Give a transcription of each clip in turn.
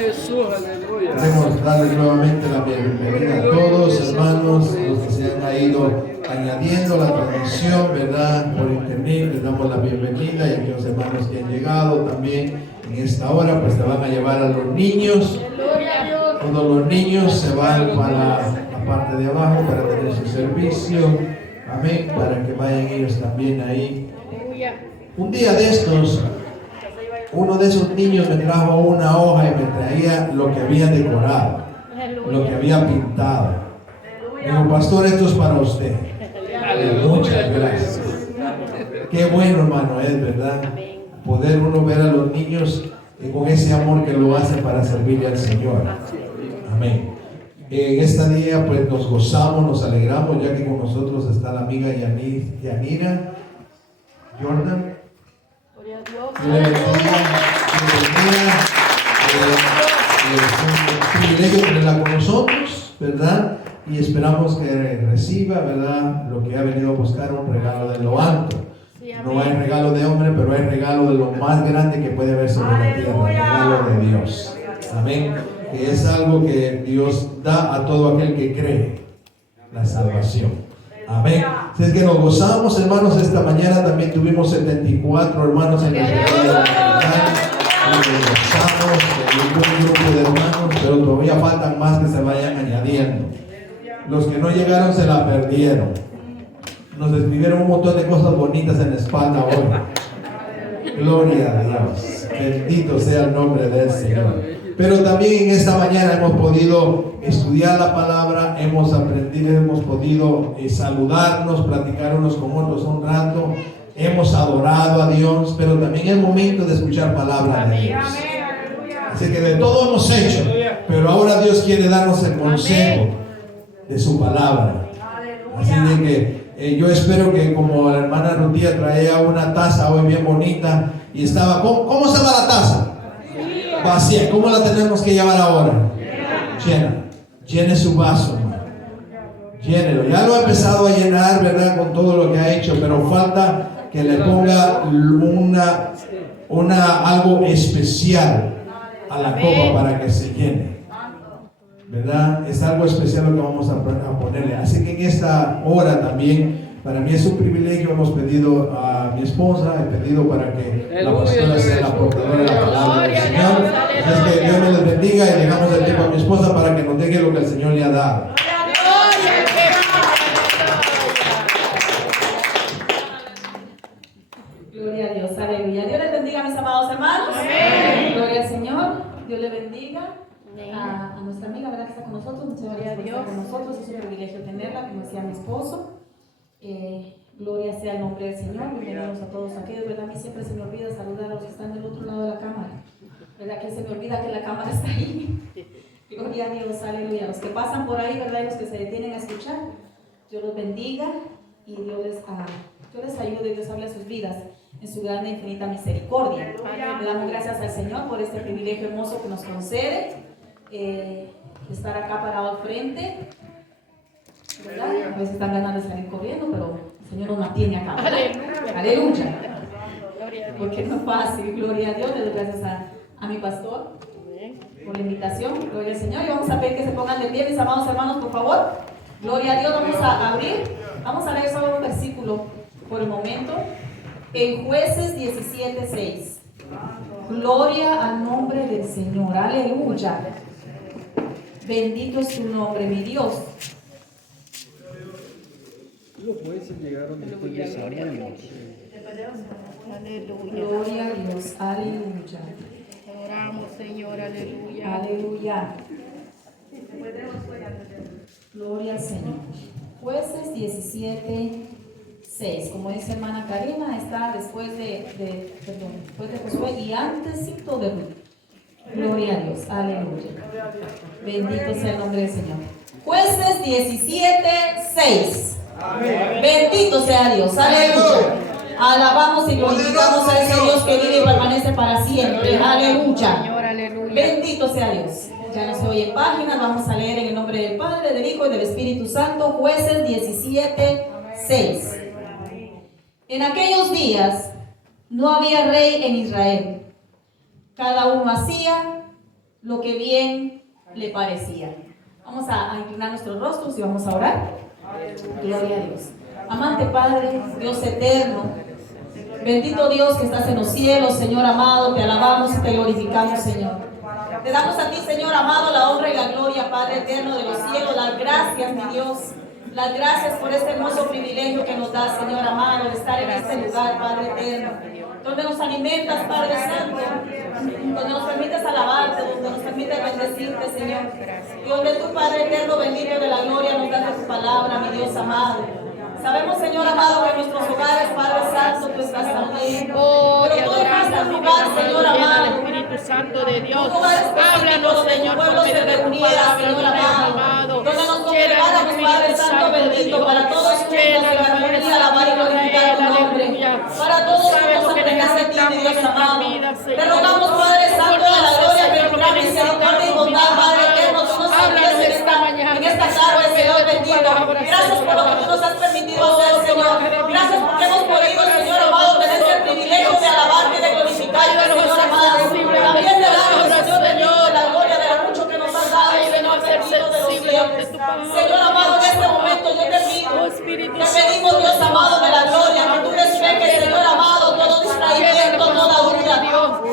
Queremos darles nuevamente la bienvenida a todos, hermanos, los que se han ido añadiendo la transmisión, ¿verdad? Por internet, les damos la bienvenida y aquellos hermanos que han llegado también en esta hora, pues se van a llevar a los niños. Todos los niños se van para la parte de abajo para tener su servicio. Amén, para que vayan ellos también ahí. Un día de estos, uno de esos niños me trajo una hoja y me traía lo que había decorado, lo que había pintado. Digo, pastor, esto es para usted. Muchas gracias. Qué bueno, hermano, es verdad poder uno ver a los niños con ese amor que lo hacen para servirle al Señor. Amén. En esta día pues nos gozamos, nos alegramos, ya que con nosotros está la amiga Yanira Jordan. Es un privilegio tenerla con nosotros, ¿verdad? Y esperamos que reciba, ¿verdad?, lo que ha venido a buscar, un regalo de lo alto. No hay regalo de hombre, pero hay regalo de lo más grande que puede haber sobre la tierra, el regalo de Dios. Amén. Que es algo que Dios da a todo aquel que cree, la salvación. Amén. Así es que nos gozamos, hermanos. Esta mañana también tuvimos 74 hermanos en el regalo de la comunidad. Nos gozamos, un grupo de hermanos, pero todavía faltan más que se vayan añadiendo. Los que no llegaron se la perdieron. Nos escribieron un montón de cosas bonitas en la espalda hoy. Gloria a Dios. Bendito sea el nombre del Señor. Pero también en esta mañana hemos podido estudiar la palabra, hemos aprendido, hemos podido saludarnos, platicar unos con otros un rato, hemos adorado a Dios, pero también es momento de escuchar palabra de Dios. Así que de todo hemos hecho, pero ahora Dios quiere darnos el consejo de su palabra. Así de que yo espero que, como la hermana Rutía traía una taza hoy bien bonita y estaba, ¿cómo se va la taza? Vacía. ¿Cómo la tenemos que llevar ahora? Llena. Llene su vaso, hermano. Llénelo. Ya lo ha empezado a llenar, ¿verdad?, con todo lo que ha hecho, pero falta que le ponga algo especial a la copa para que se llene, ¿verdad? Es algo especial lo que vamos a ponerle. Así que en esta hora también, para mí es un privilegio. Hemos pedido a mi esposa, he pedido para que la pastora sea la portadora de la palabra del Señor. Así es que Dios me les bendiga y dejamos el tiempo a mi esposa para que nos deje lo que el Señor le ha dado. Gloria a Dios, aleluya. Dios les bendiga, mis amados hermanos. Amén. Gloria al Señor. Dios les bendiga. A nuestra amiga, ¿verdad?, que está con nosotros. Muchas gracias por estar con nosotros. Es un privilegio tenerla, como decía mi esposo. Gloria sea el nombre del Señor. Bienvenidos a todos aquellos, ¿verdad? A mí siempre se me olvida saludar a los que están del otro lado de la cámara, ¿verdad? Que se me olvida que la cámara está ahí. Gloria a Dios, aleluya. Los que pasan por ahí, ¿verdad?, y los que se detienen a escuchar, Dios los bendiga y Dios les ayude y Dios hable a sus vidas en su grande e infinita misericordia. Le damos gracias al Señor por este privilegio hermoso que nos concede, estar acá parado al frente, ¿verdad? A veces están ganas de salir corriendo, pero el Señor nos mantiene acá, ¿verdad? Aleluya. Porque no es fácil. Gloria a Dios. Le doy gracias a mi pastor por la invitación. Gloria al Señor. Y vamos a pedir que se pongan de pie, mis amados hermanos, por favor. Gloria a Dios. Vamos a abrir. Vamos a leer solo un versículo por el momento. En Jueces 17:6. Gloria al nombre del Señor. Aleluya. Bendito es tu nombre, mi Dios. Los jueces llegaron después de Samuel. Gloria a Dios, aleluya. Oramos, Señor, aleluya. Aleluya. Gloria al Señor. Jueces 17:6. Como dice hermana Karina, está después de Josué y antesito de Ruth. Gloria a Dios, aleluya. Bendito sea el nombre del Señor. Jueces 17:6. Amén. Bendito sea Dios, aleluya. Alabamos y glorificamos a ese Dios que vive y permanece para siempre. Aleluya. Bendito sea Dios. Ya no se oye páginas, vamos a leer en el nombre del Padre, del Hijo y del Espíritu Santo. Jueces 17:6. En aquellos días no había rey en Israel. Cada uno hacía lo que bien le parecía. Vamos a inclinar nuestros rostros y vamos a orar. Gloria a Dios. Amante Padre, Dios eterno, bendito Dios que estás en los cielos, Señor amado, te alabamos y te glorificamos, Señor. Te damos a ti, Señor amado, la honra y la gloria, Padre eterno de los cielos. Las gracias, mi Dios. Las gracias por este hermoso privilegio que nos da, Señor amado, de estar en este lugar, Padre eterno, donde nos alimentas, Padre Santo, donde nos permites alabarte, donde nos permites bendecirte, Señor, y donde tú, Padre eterno, bendito de la gloria, nos das de tu palabra, mi Dios amado. Sabemos, Señor amado, que en nuestros hogares, Padre Santo, tú estás también. Pero tú dejaste el lugar, Señor amado. Espíritu Santo de Dios, Háblanos, Señor, por medio de tu palabra, Señor amado. Donde nos congregáramos, Padre Santo bendito, para todos juntos, alabar y glorificar tu nombre. Para todos juntos, entregarse a ti, mi Dios amado. Te rogamos, Padre Santo de la gloria, que tu gran misericordia y bondad, Padre eterno, tú nos ayudes en esta tarde, Señor bendito. Gracias por lo que tú nos has permitido hacer, Señor. Gracias porque hemos podido, Señor amado, tener ese privilegio de alabarte y de glorificarte, Señor amado. También te damos, Señor bendito, de la gloria de lo mucho que nos has dado, Señor bendito de los cielos. Señor amado, en este momento yo te pido, te pedimos, Dios amado de la gloria, que tú despejes, Señor amado, todo distraimiento, toda duda.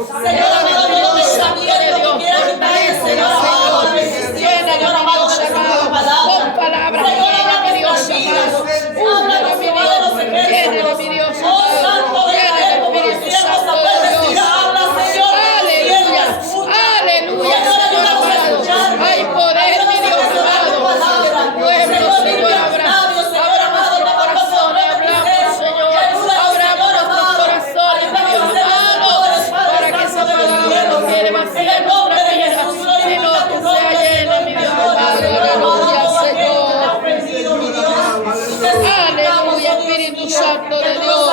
Señor amado, todo pensamiento que quiera quitarle, Señor amado, la bendición, Señor amado, de tu palabra. Señor, habla nuestras vidas, háblanos, mi Dios de los ejércitos. Oh, Santo de Israel, como los siervos a bendecir, habla, Señor, aleluya, aleluya, Señor, hay poder, mi Dios amado, pueblo, Señor, abrazo, Señor amado, de corazón, hablamos, Señor, abramos nuestros corazones, mi Dios amado, para que esa palabra no quede vacía en nuestra vida, sino que sea llena, mi Dios amado, aleluya, Señor, aleluya, Espíritu Santo de Dios,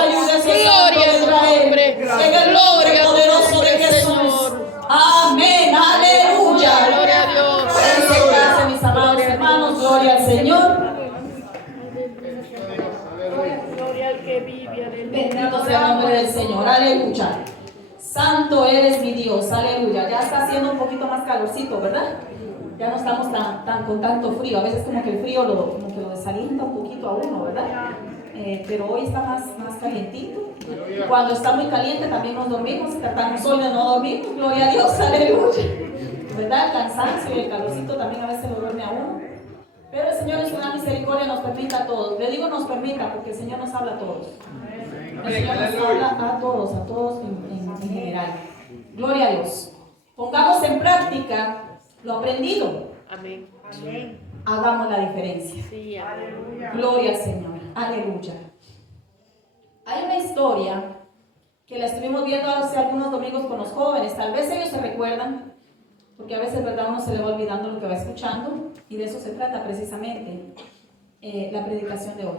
gloria a tu nombre, gloria a tu nombre, Señor. Amén, aleluya. Gloria a Dios. Pueden sentarse, mis amados hermanos, gloria al Señor. Gloria al que vive, aleluya. Bendito sea el nombre del Señor, aleluya. Santo eres mi Dios, aleluya. Ya está haciendo un poquito más calorcito, ¿verdad? Ya no estamos con tanto frío. A veces como que el frío como que lo desalienta un poquito a uno, ¿verdad? Pero hoy está más calientito. Cuando está muy caliente también nos dormimos, tratamos hoy de no dormir, gloria a Dios, aleluya. ¿Verdad? El cansancio y el calorcito también a veces lo duerme a uno. Pero el Señor en su gran misericordia nos permite a todos. Le digo nos permita porque el Señor nos habla a todos. El Señor nos habla a todos en general. Gloria a Dios. Pongamos en práctica lo aprendido. Amén. Hagamos la diferencia. Sí, aleluya. Gloria al Señor. Aleluya. Hay una historia que la estuvimos viendo hace algunos domingos con los jóvenes. Tal vez ellos se recuerdan, porque a veces, verdad, uno se le va olvidando lo que va escuchando, y de eso se trata precisamente la predicación de hoy.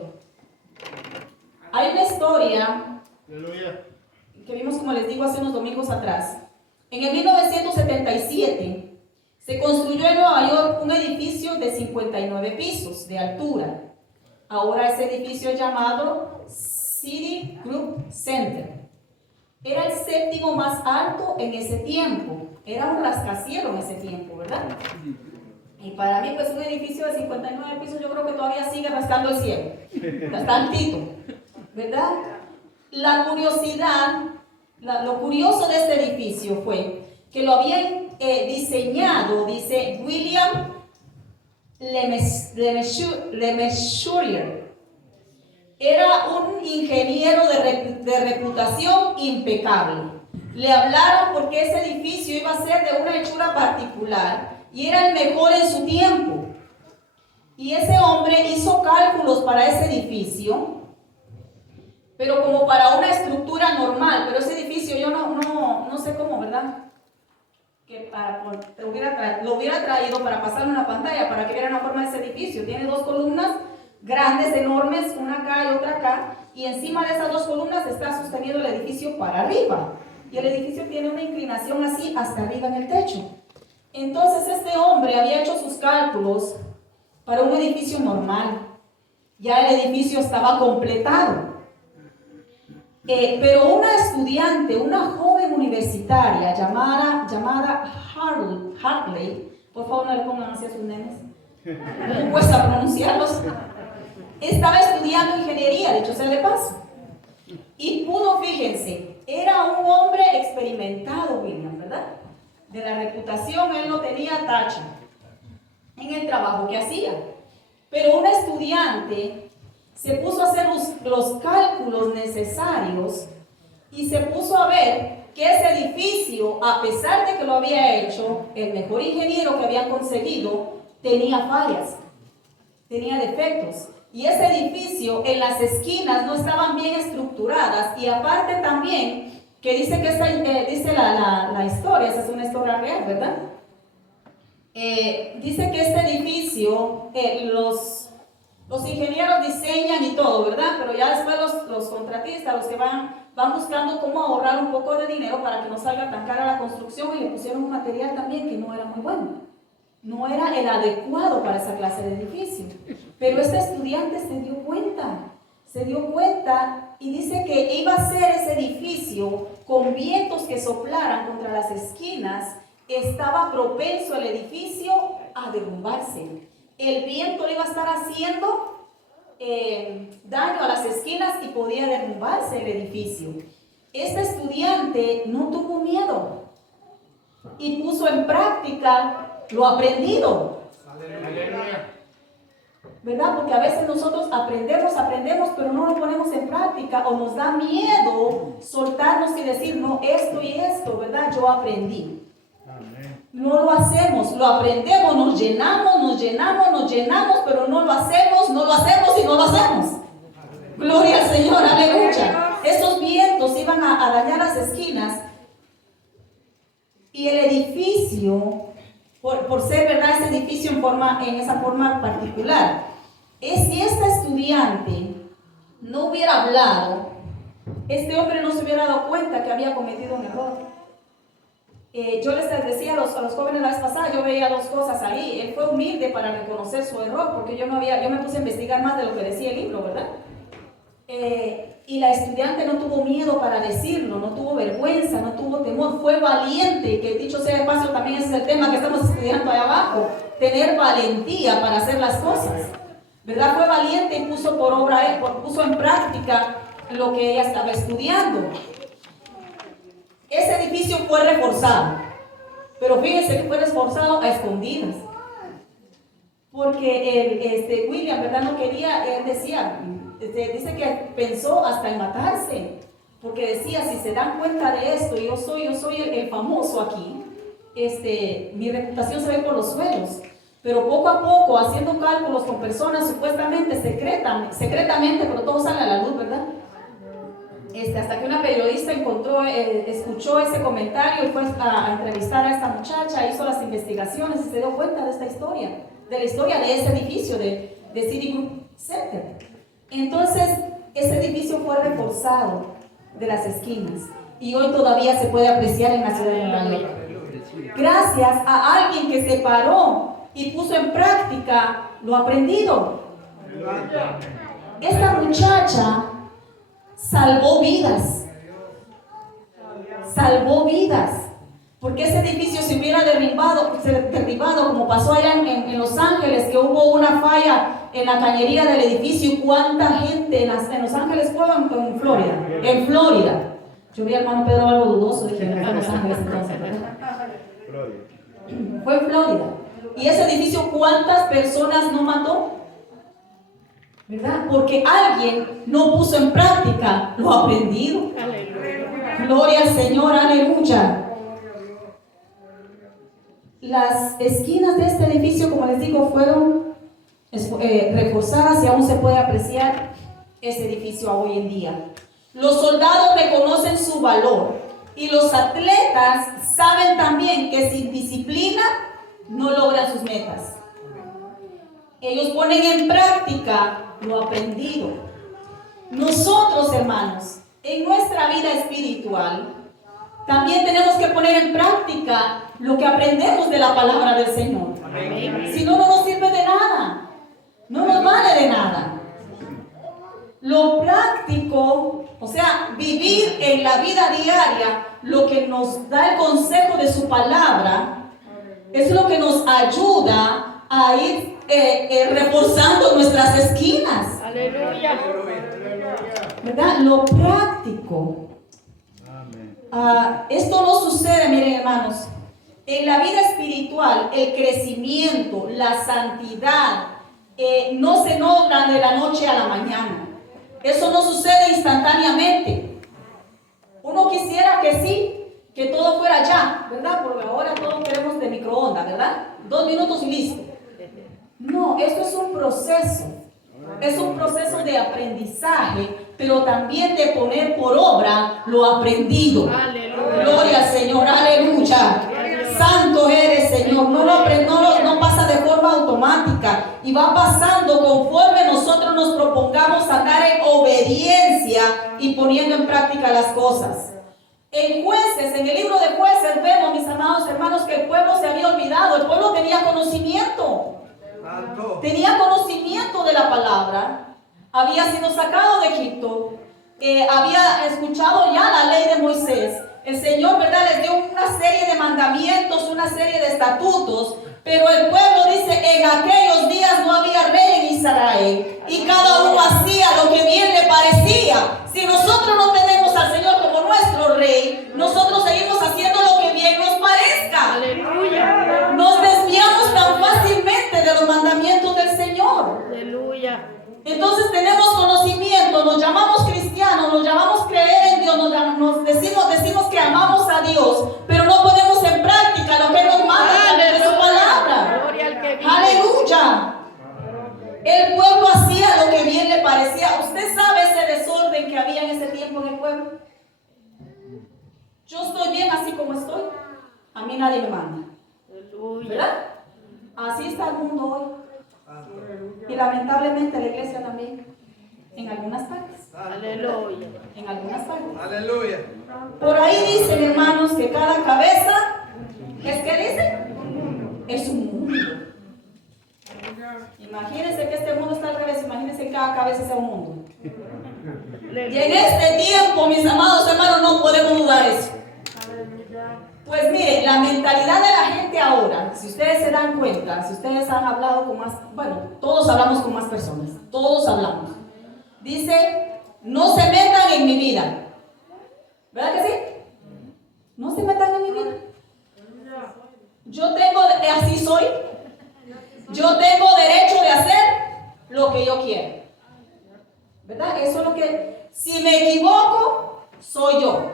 Hay una historia que vimos, como les digo, hace unos domingos atrás. En el 1977 se construyó en Nueva York un edificio de 59 pisos de altura. Ahora ese edificio es llamado City Group Center. Era el séptimo más alto en ese tiempo. Era un rascacielos en ese tiempo, ¿verdad? Y para mí, pues un edificio de 59 pisos, yo creo que todavía sigue rascando el cielo. Está altito, ¿verdad? La curiosidad, lo curioso de este edificio fue que lo habían diseñado, dice William LeMessurier. Era un ingeniero de reputación impecable. Le hablaron porque ese edificio iba a ser de una hechura particular y era el mejor en su tiempo. Y ese hombre hizo cálculos para ese edificio, pero como para una estructura normal. Pero ese edificio yo no sé cómo, ¿verdad? Que lo hubiera traído para pasarle una pantalla para que vieran la forma de ese edificio. Tiene dos columnas grandes, enormes, una acá y otra acá, y encima de esas dos columnas está sostenido el edificio para arriba, y el edificio tiene una inclinación así hasta arriba en el techo. Entonces este hombre había hecho sus cálculos para un edificio normal. Ya el edificio estaba completado, pero una estudiante, una joven universitaria llamada Hartley, por favor no le pongan así a sus nenes, no cuesta pronunciarlos, estaba estudiando ingeniería, dicho sea de paso, y pudo, fíjense, era un hombre experimentado, William, ¿verdad? De la reputación él no tenía tacha en el trabajo que hacía, pero un estudiante se puso a hacer los cálculos necesarios y se puso a ver que ese edificio, a pesar de que lo había hecho el mejor ingeniero que habían conseguido, tenía fallas, tenía defectos. Y ese edificio en las esquinas no estaban bien estructuradas, y aparte también, que dice que dice la historia, esa es una historia real, ¿verdad? Dice que este edificio, los ingenieros diseñan y todo, ¿verdad? Pero ya después los contratistas, los que van buscando cómo ahorrar un poco de dinero para que no salga tan cara la construcción, y le pusieron un material también que no era muy bueno. No era el adecuado para esa clase de edificio. Pero este estudiante se dio cuenta y dice que iba a ser ese edificio con vientos que soplaran contra las esquinas. Estaba propenso el edificio a derrumbarse. El viento le iba a estar haciendo daño a las esquinas y podía derrumbarse el edificio. Este estudiante no tuvo miedo y puso en práctica lo aprendido. ¿Verdad? Porque a veces nosotros aprendemos, pero no lo ponemos en práctica, o nos da miedo soltarnos y decir, no, esto y esto, ¿verdad? Yo aprendí. No lo hacemos, lo aprendemos, nos llenamos, pero no lo hacemos y no lo hacemos. Gloria al Señor, aleluya. Esos vientos iban a dañar las esquinas, y el edificio, por ser, ¿verdad?, ese edificio en esa forma particular, si este estudiante no hubiera hablado, este hombre no se hubiera dado cuenta que había cometido un error. Yo les decía a los jóvenes la vez pasada, yo veía dos cosas ahí. Él fue humilde para reconocer su error, porque yo me puse a investigar más de lo que decía el libro, ¿verdad? Y la estudiante no tuvo miedo para decirlo, no tuvo vergüenza, no tuvo temor, fue valiente, que dicho sea de paso también ese es el tema que estamos estudiando ahí abajo, tener valentía para hacer las cosas, ¿verdad? Fue valiente y puso en práctica lo que ella estaba estudiando. Ese edificio fue reforzado, pero fíjense que fue reforzado a escondidas, porque William, ¿verdad?, no quería, él decía, dice que pensó hasta en matarse, porque decía, si se dan cuenta de esto, yo soy el famoso aquí, mi reputación se ve por los suelos. Pero poco a poco, haciendo cálculos con personas supuestamente secretamente, pero todo sale a la luz, ¿verdad? Hasta que una periodista escuchó ese comentario y fue a entrevistar a esta muchacha, hizo las investigaciones y se dio cuenta de esta historia, de la historia de ese edificio de Citigroup Center. Entonces, ese edificio fue reforzado de las esquinas y hoy todavía se puede apreciar en la ciudad de Nueva York. Gracias a alguien que se paró y puso en práctica lo aprendido. Esta muchacha salvó vidas, porque ese edificio se hubiera derribado como pasó allá en Los Ángeles, que hubo una falla en la cañería del edificio. ¿Y cuánta gente en Los Ángeles fue? En Florida. En Florida. Yo vi al hermano Pedro algo dudoso, dije, no fue en Los Ángeles entonces, ¿verdad? Fue en Florida. ¿Y ese edificio cuántas personas no mató? ¿Verdad? Porque alguien no puso en práctica lo aprendido. Aleluya. Gloria al Señor, aleluya. Las esquinas de este edificio, como les digo, fueron reforzadas y aún se puede apreciar ese edificio hoy en día. Los soldados reconocen su valor y los atletas saben también que sin disciplina no logran sus metas. Ellos ponen en práctica lo aprendido. Nosotros, hermanos, en nuestra vida espiritual, también tenemos que poner en práctica lo que aprendemos de la palabra del Señor. Amén. Si no, no nos sirve de nada. No nos vale de nada. Lo práctico, o sea, vivir en la vida diaria lo que nos da el consejo de su palabra, Es lo que nos ayuda a ir reforzando nuestras esquinas. Aleluya. ¿Verdad? Lo práctico. Esto no sucede, miren hermanos. En la vida espiritual, el crecimiento, la santidad, no se logra de la noche a la mañana. Eso no sucede instantáneamente. Uno quisiera que sí, que todo fuera ya, ¿verdad? Porque ahora todos queremos de microondas, ¿verdad? 2 minutos y listo. No, esto es un proceso. Es un proceso de aprendizaje, pero también de poner por obra lo aprendido. Aleluya. Gloria al Señor, aleluya. Santo eres, Señor. No pasa de forma automática y va pasando conforme nosotros nos propongamos andar en obediencia y poniendo en práctica las cosas. En Jueces, en el libro de Jueces, vemos, mis amados hermanos, que el pueblo se había olvidado. El pueblo tenía conocimiento. Tenía conocimiento de la palabra. Había sido sacado de Egipto. Había escuchado ya la ley de Moisés. El Señor, ¿verdad?, les dio una serie de mandamientos, una serie de estatutos, pero el pueblo dice, en aquellos días no había rey en Israel, y cada uno hacía lo que bien le parecía. Si nosotros no tenemos al Señor como nuestro rey, nosotros seguimos haciendo lo que bien nos parezca. Aleluya. Nos desviamos tan fácilmente de los mandamientos del Señor. Aleluya. Entonces tenemos conocimiento, nos llamamos cristianos, nos llamamos creer en Dios, nos decimos que amamos a Dios, pero no ponemos en práctica lo que nos manda de su palabra. Gloria al que vive. Aleluya. El pueblo hacía lo que bien le parecía. ¿Usted sabe ese desorden que había en ese tiempo en el pueblo? Yo estoy bien así como estoy. A mí nadie me manda. Aleluya. ¿Verdad? Así está el mundo hoy. Y lamentablemente la iglesia también. En algunas partes. Aleluya. En algunas partes. Aleluya. Por ahí dicen, hermanos, que cada cabeza es que dicen, es un mundo. Imagínense que este mundo está al revés, imagínense que cada cabeza sea un mundo. Y en este tiempo, mis amados hermanos, no podemos dudar eso. Pues mire, la mentalidad de la gente ahora, si ustedes se dan cuenta, si ustedes han hablado con más, bueno, todos hablamos con más personas, todos hablamos. Dice, no se metan en mi vida. ¿Verdad que sí? No se metan en mi vida. Yo tengo, así soy. Yo tengo derecho de hacer lo que yo quiero. ¿Verdad? Eso es lo que, si me equivoco, soy yo.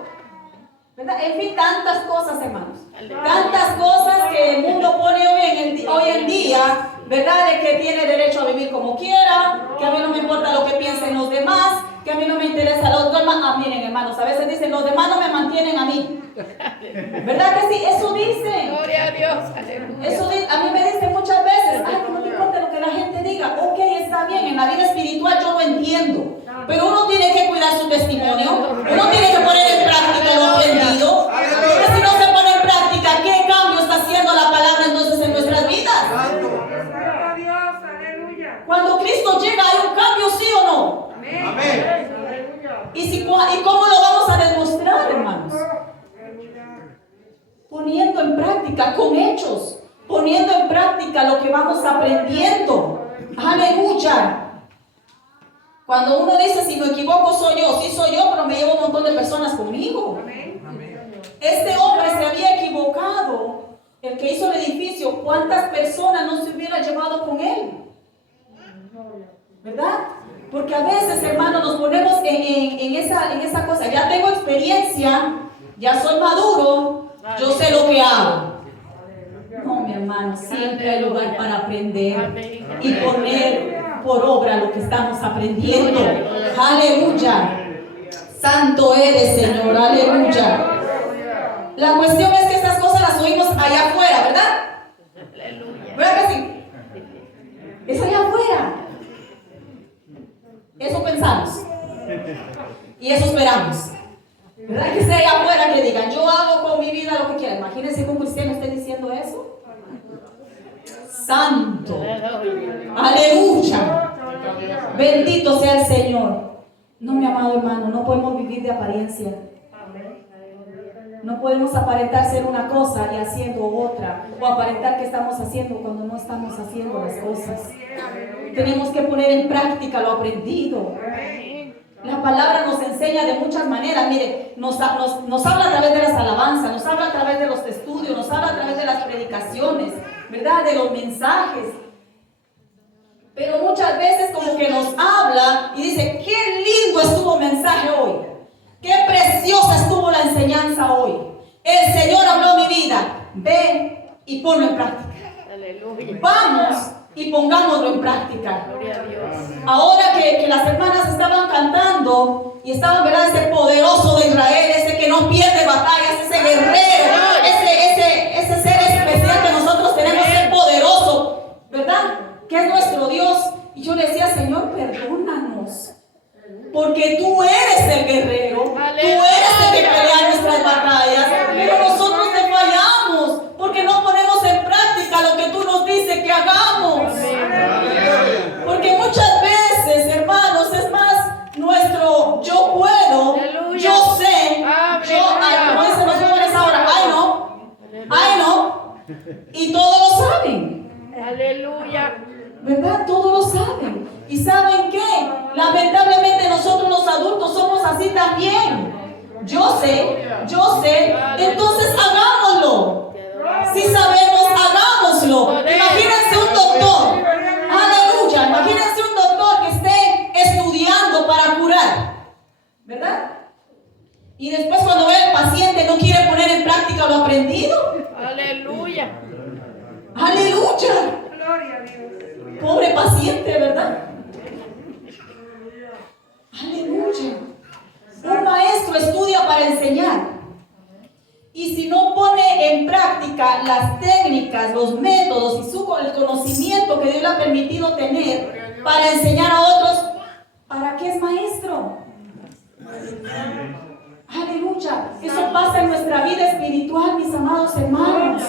¿Verdad? En fin, tantas cosas, hermanos. Tantas cosas que el mundo pone hoy en día, ¿verdad? De que tiene derecho a vivir como quiera, que a mí no me importa lo que piensen los demás, que a mí no me interesa los demás. Miren, hermanos, a veces dicen, los demás no me mantienen a mí. ¿Verdad que sí? Eso dicen. Gloria a Dios. Aleluya. Eso a mí me dicen muchas veces, ay, que no te importa lo que la gente diga. Ok, está bien, en la vida espiritual yo lo entiendo. Pero uno tiene que cuidar su testimonio. Uno tiene que poner en práctica lo aprendido. Porque si no se pone en práctica, ¿qué cambio está haciendo la palabra entonces en nuestras vidas? Cuando Cristo llega, ¿hay un cambio, sí o no? Amén. ¿Y cómo lo vamos a demostrar, hermanos? Poniendo en práctica, con hechos, poniendo en práctica lo que vamos aprendiendo. Aleluya. Cuando uno dice, si me equivoco soy yo, sí soy yo, pero me llevo un montón de personas conmigo. Este hombre se había equivocado, el que hizo el edificio, ¿cuántas personas no se hubiera llevado con él? ¿Verdad? Porque a veces, hermanos, nos ponemos en esa cosa. Ya tengo experiencia, ya soy maduro, yo sé lo que hago. No, mi hermano, siempre hay lugar para aprender y poner por obra lo que estamos aprendiendo. Aleluya. Santo eres, Señor. Aleluya. La cuestión es que estas cosas las oímos allá afuera, ¿verdad? ¿Verdad que sí? Es allá afuera. Eso pensamos. Y eso esperamos. ¿Verdad que sea allá afuera que digan, yo hago con mi vida lo que quiera? Imagínense que un cristiano esté diciendo eso. Santo. Aleluya. Bendito sea el Señor. No, mi amado hermano, no podemos vivir de apariencia. No podemos aparentar ser una cosa y haciendo otra, o aparentar que estamos haciendo cuando no estamos haciendo las cosas. Tenemos que poner en práctica lo aprendido. La palabra nos enseña de muchas maneras. Mire, nos habla a través de las alabanzas, nos habla a través de los estudios, nos habla a través de las predicaciones, ¿verdad? De los mensajes. Pero muchas veces como que nos habla y dice, qué lindo estuvo el mensaje hoy. Qué preciosa estuvo la enseñanza hoy. El Señor habló mi vida. Ve y ponlo en práctica. Aleluya. Vamos y pongámoslo en práctica. Gloria a Dios. Ahora que las hermanas estaban cantando y estaban, ¿verdad? Ese poderoso de Israel, ese que no pierde batallas, ese guerrero, ese ser especial que nosotros tenemos, ese poderoso, ¿verdad? Que es nuestro Dios. Y yo le decía, Señor, perdónanos. Porque tú eres el guerrero, tú eres el que pelea nuestras batallas, pero nosotros te fallamos porque no ponemos en práctica lo que tú nos dices que hagamos. Porque muchas veces, hermanos, es más nuestro yo puedo, yo sé, como dicen los jóvenes ahora, ay no, y todos lo saben. Aleluya. ¿Verdad? Todos lo saben. ¿Y saben qué? Lamentablemente nosotros los adultos somos así también. Yo sé. Entonces hagámoslo. Si sabemos, hagámoslo. Imagínense un doctor. Aleluya. Imagínense un doctor que esté estudiando para curar. ¿Verdad? Y después cuando ve al paciente no quiere poner en práctica lo aprendido. Aleluya. Aleluya. Pobre paciente, ¿verdad? Aleluya. Un maestro estudia para enseñar. Y si no pone en práctica las técnicas, los métodos y el conocimiento que Dios le ha permitido tener para enseñar a otros, ¿para qué es maestro? Aleluya. Eso pasa en nuestra vida espiritual, mis amados hermanos.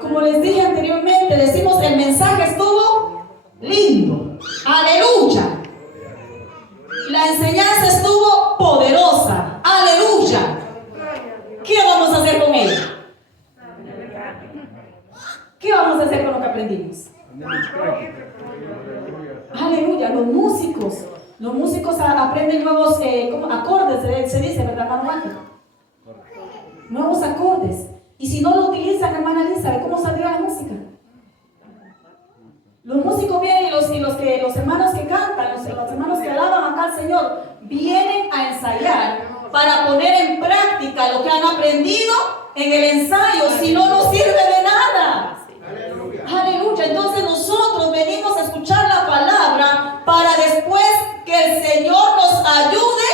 Como les dije anteriormente, decimos el mensaje estuvo lindo. Aleluya. La enseñanza estuvo poderosa. Aleluya. ¿Qué vamos a hacer con ella? ¿Qué vamos a hacer con lo que aprendimos? Aleluya. Los músicos aprenden nuevos acordes, se dice, ¿verdad, hermano Juan? Nuevos acordes. Y si no lo utilizan, hermana Lisa, ¿cómo saldría la música? Los músicos vienen y los hermanos que cantan, los hermanos que alaban acá al Señor, vienen a ensayar para poner en práctica lo que han aprendido en el ensayo, si no nos sirve de nada. Aleluya. Entonces nosotros venimos a escuchar la palabra para después que el Señor nos ayude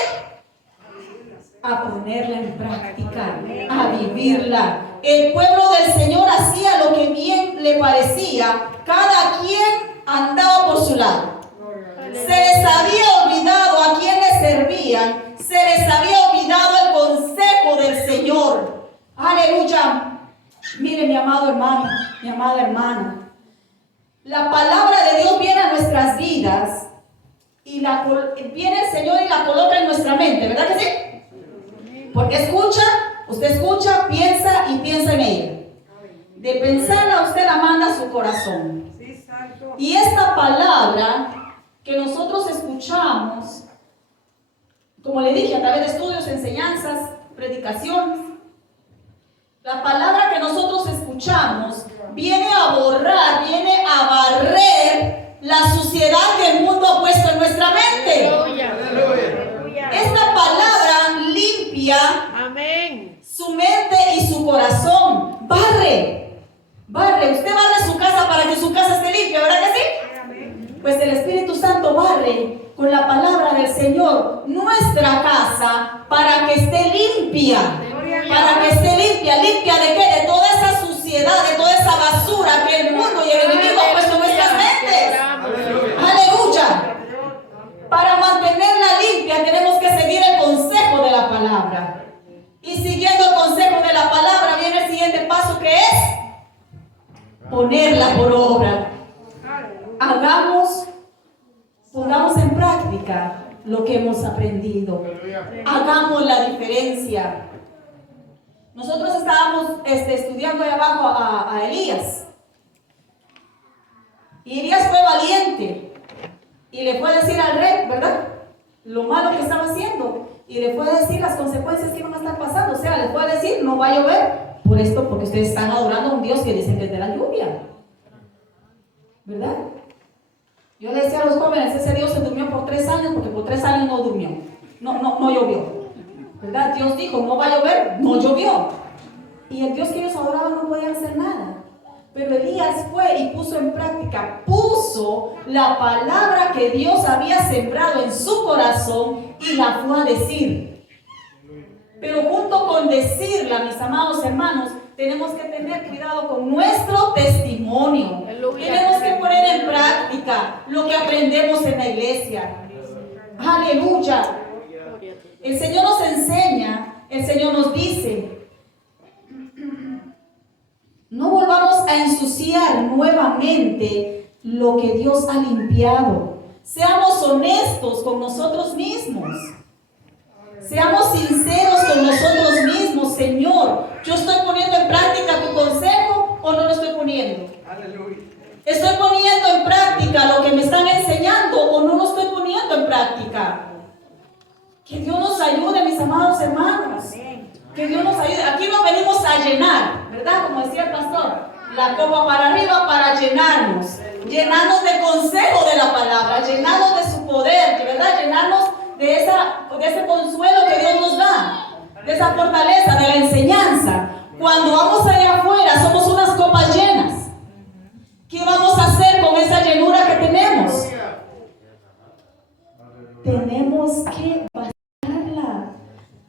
a ponerla en práctica, a vivirla. El pueblo del Señor hacía lo que bien le parecía. Cada quien andaba por su lado. Se les había olvidado a quien les servían. Se les había olvidado el consejo del Señor. Aleluya. Mire, mi amado hermano, mi amada hermana. La palabra de Dios viene a nuestras vidas y viene el Señor y la coloca en nuestra mente, ¿verdad que sí? Porque usted escucha, piensa y piensa en ella. De pensarla usted la manda a su corazón. Y esta palabra que nosotros escuchamos, como le dije, a través de estudios, enseñanzas, predicaciones, la palabra que nosotros escuchamos viene a borrar, viene a barrer la suciedad que el mundo ha puesto en nuestra mente. Esta palabra limpia su mente y su corazón. Barre. Usted barre su casa para que su casa esté limpia, ¿verdad que sí? Pues el Espíritu Santo barre con la palabra del Señor nuestra casa para que esté limpia. Para que esté limpia. ¿Limpia de qué? De toda esa suciedad, de toda esa basura que el mundo y el enemigo ha puesto en nuestras mentes. Aleluya. Para mantenerla limpia tenemos que seguir el consejo de la palabra. Y siguiendo el consejo de la palabra viene el siguiente paso, que es ponerla por obra. Pongamos en práctica lo que hemos aprendido. Hagamos la diferencia. Nosotros estábamos estudiando ahí abajo a Elías. Y Elías fue valiente y le fue a decir al rey, ¿verdad?, lo malo que estaba haciendo. Y le fue a decir las consecuencias que iban a estar pasando. O sea, le fue a decir, no va a llover por esto, porque ustedes están adorando a un Dios que dicen que es de la lluvia, ¿verdad? Yo le decía a los jóvenes, ese Dios se durmió por 3 años, porque por 3 años no durmió, no llovió, ¿verdad? Dios dijo, no va a llover, no llovió. Y el Dios que ellos adoraban no podían hacer nada. Pero Elías fue y puso en práctica, puso la palabra que Dios había sembrado en su corazón y la fue a decir. Pero junto con decirla, mis amados hermanos, tenemos que tener cuidado con nuestro testimonio. Tenemos que poner en práctica lo que aprendemos en la iglesia. Aleluya. El Señor nos enseña, el Señor nos dice, no volvamos a ensuciar nuevamente lo que Dios ha limpiado. Seamos honestos con nosotros mismos. Seamos sinceros con nosotros mismos. Señor, ¿yo estoy poniendo en práctica tu consejo o no lo estoy poniendo? Aleluya. ¿Estoy poniendo en práctica lo que me están enseñando o no lo estoy poniendo en práctica? Que Dios nos ayude, mis amados hermanos. Que Dios nos ayude. Aquí no venimos a llenar, ¿verdad? Como decía el pastor, la copa para arriba para llenarnos del consejo de la palabra, llenarnos de su poder, ¿verdad? Llenarnos de ese consuelo que Dios nos da, de esa fortaleza, de la enseñanza. Cuando vamos allá afuera, somos unas copas llenas. ¿Qué vamos a hacer con esa llenura que tenemos? Tenemos que vaciarla,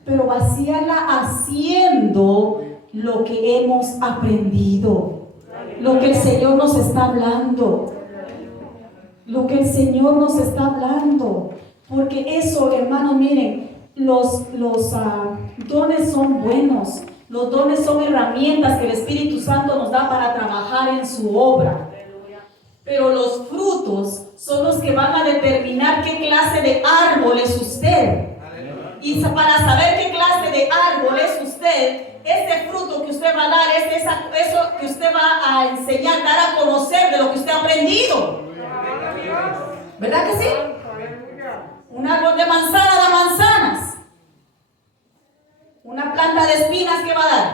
pero vaciarla haciendo lo que hemos aprendido, lo que el Señor nos está hablando, porque eso, hermanos, miren, los dones son buenos, los dones son herramientas que el Espíritu Santo nos da para trabajar en su obra, pero los frutos son los que van a determinar qué clase de árbol es usted. Y para saber qué clase de árbol es usted, este fruto que usted va a dar, eso que usted va a enseñar, dar a conocer de lo que usted ha aprendido. ¿Verdad que sí? Un árbol de manzana da manzanas. Una planta de espinas, ¿qué va a dar?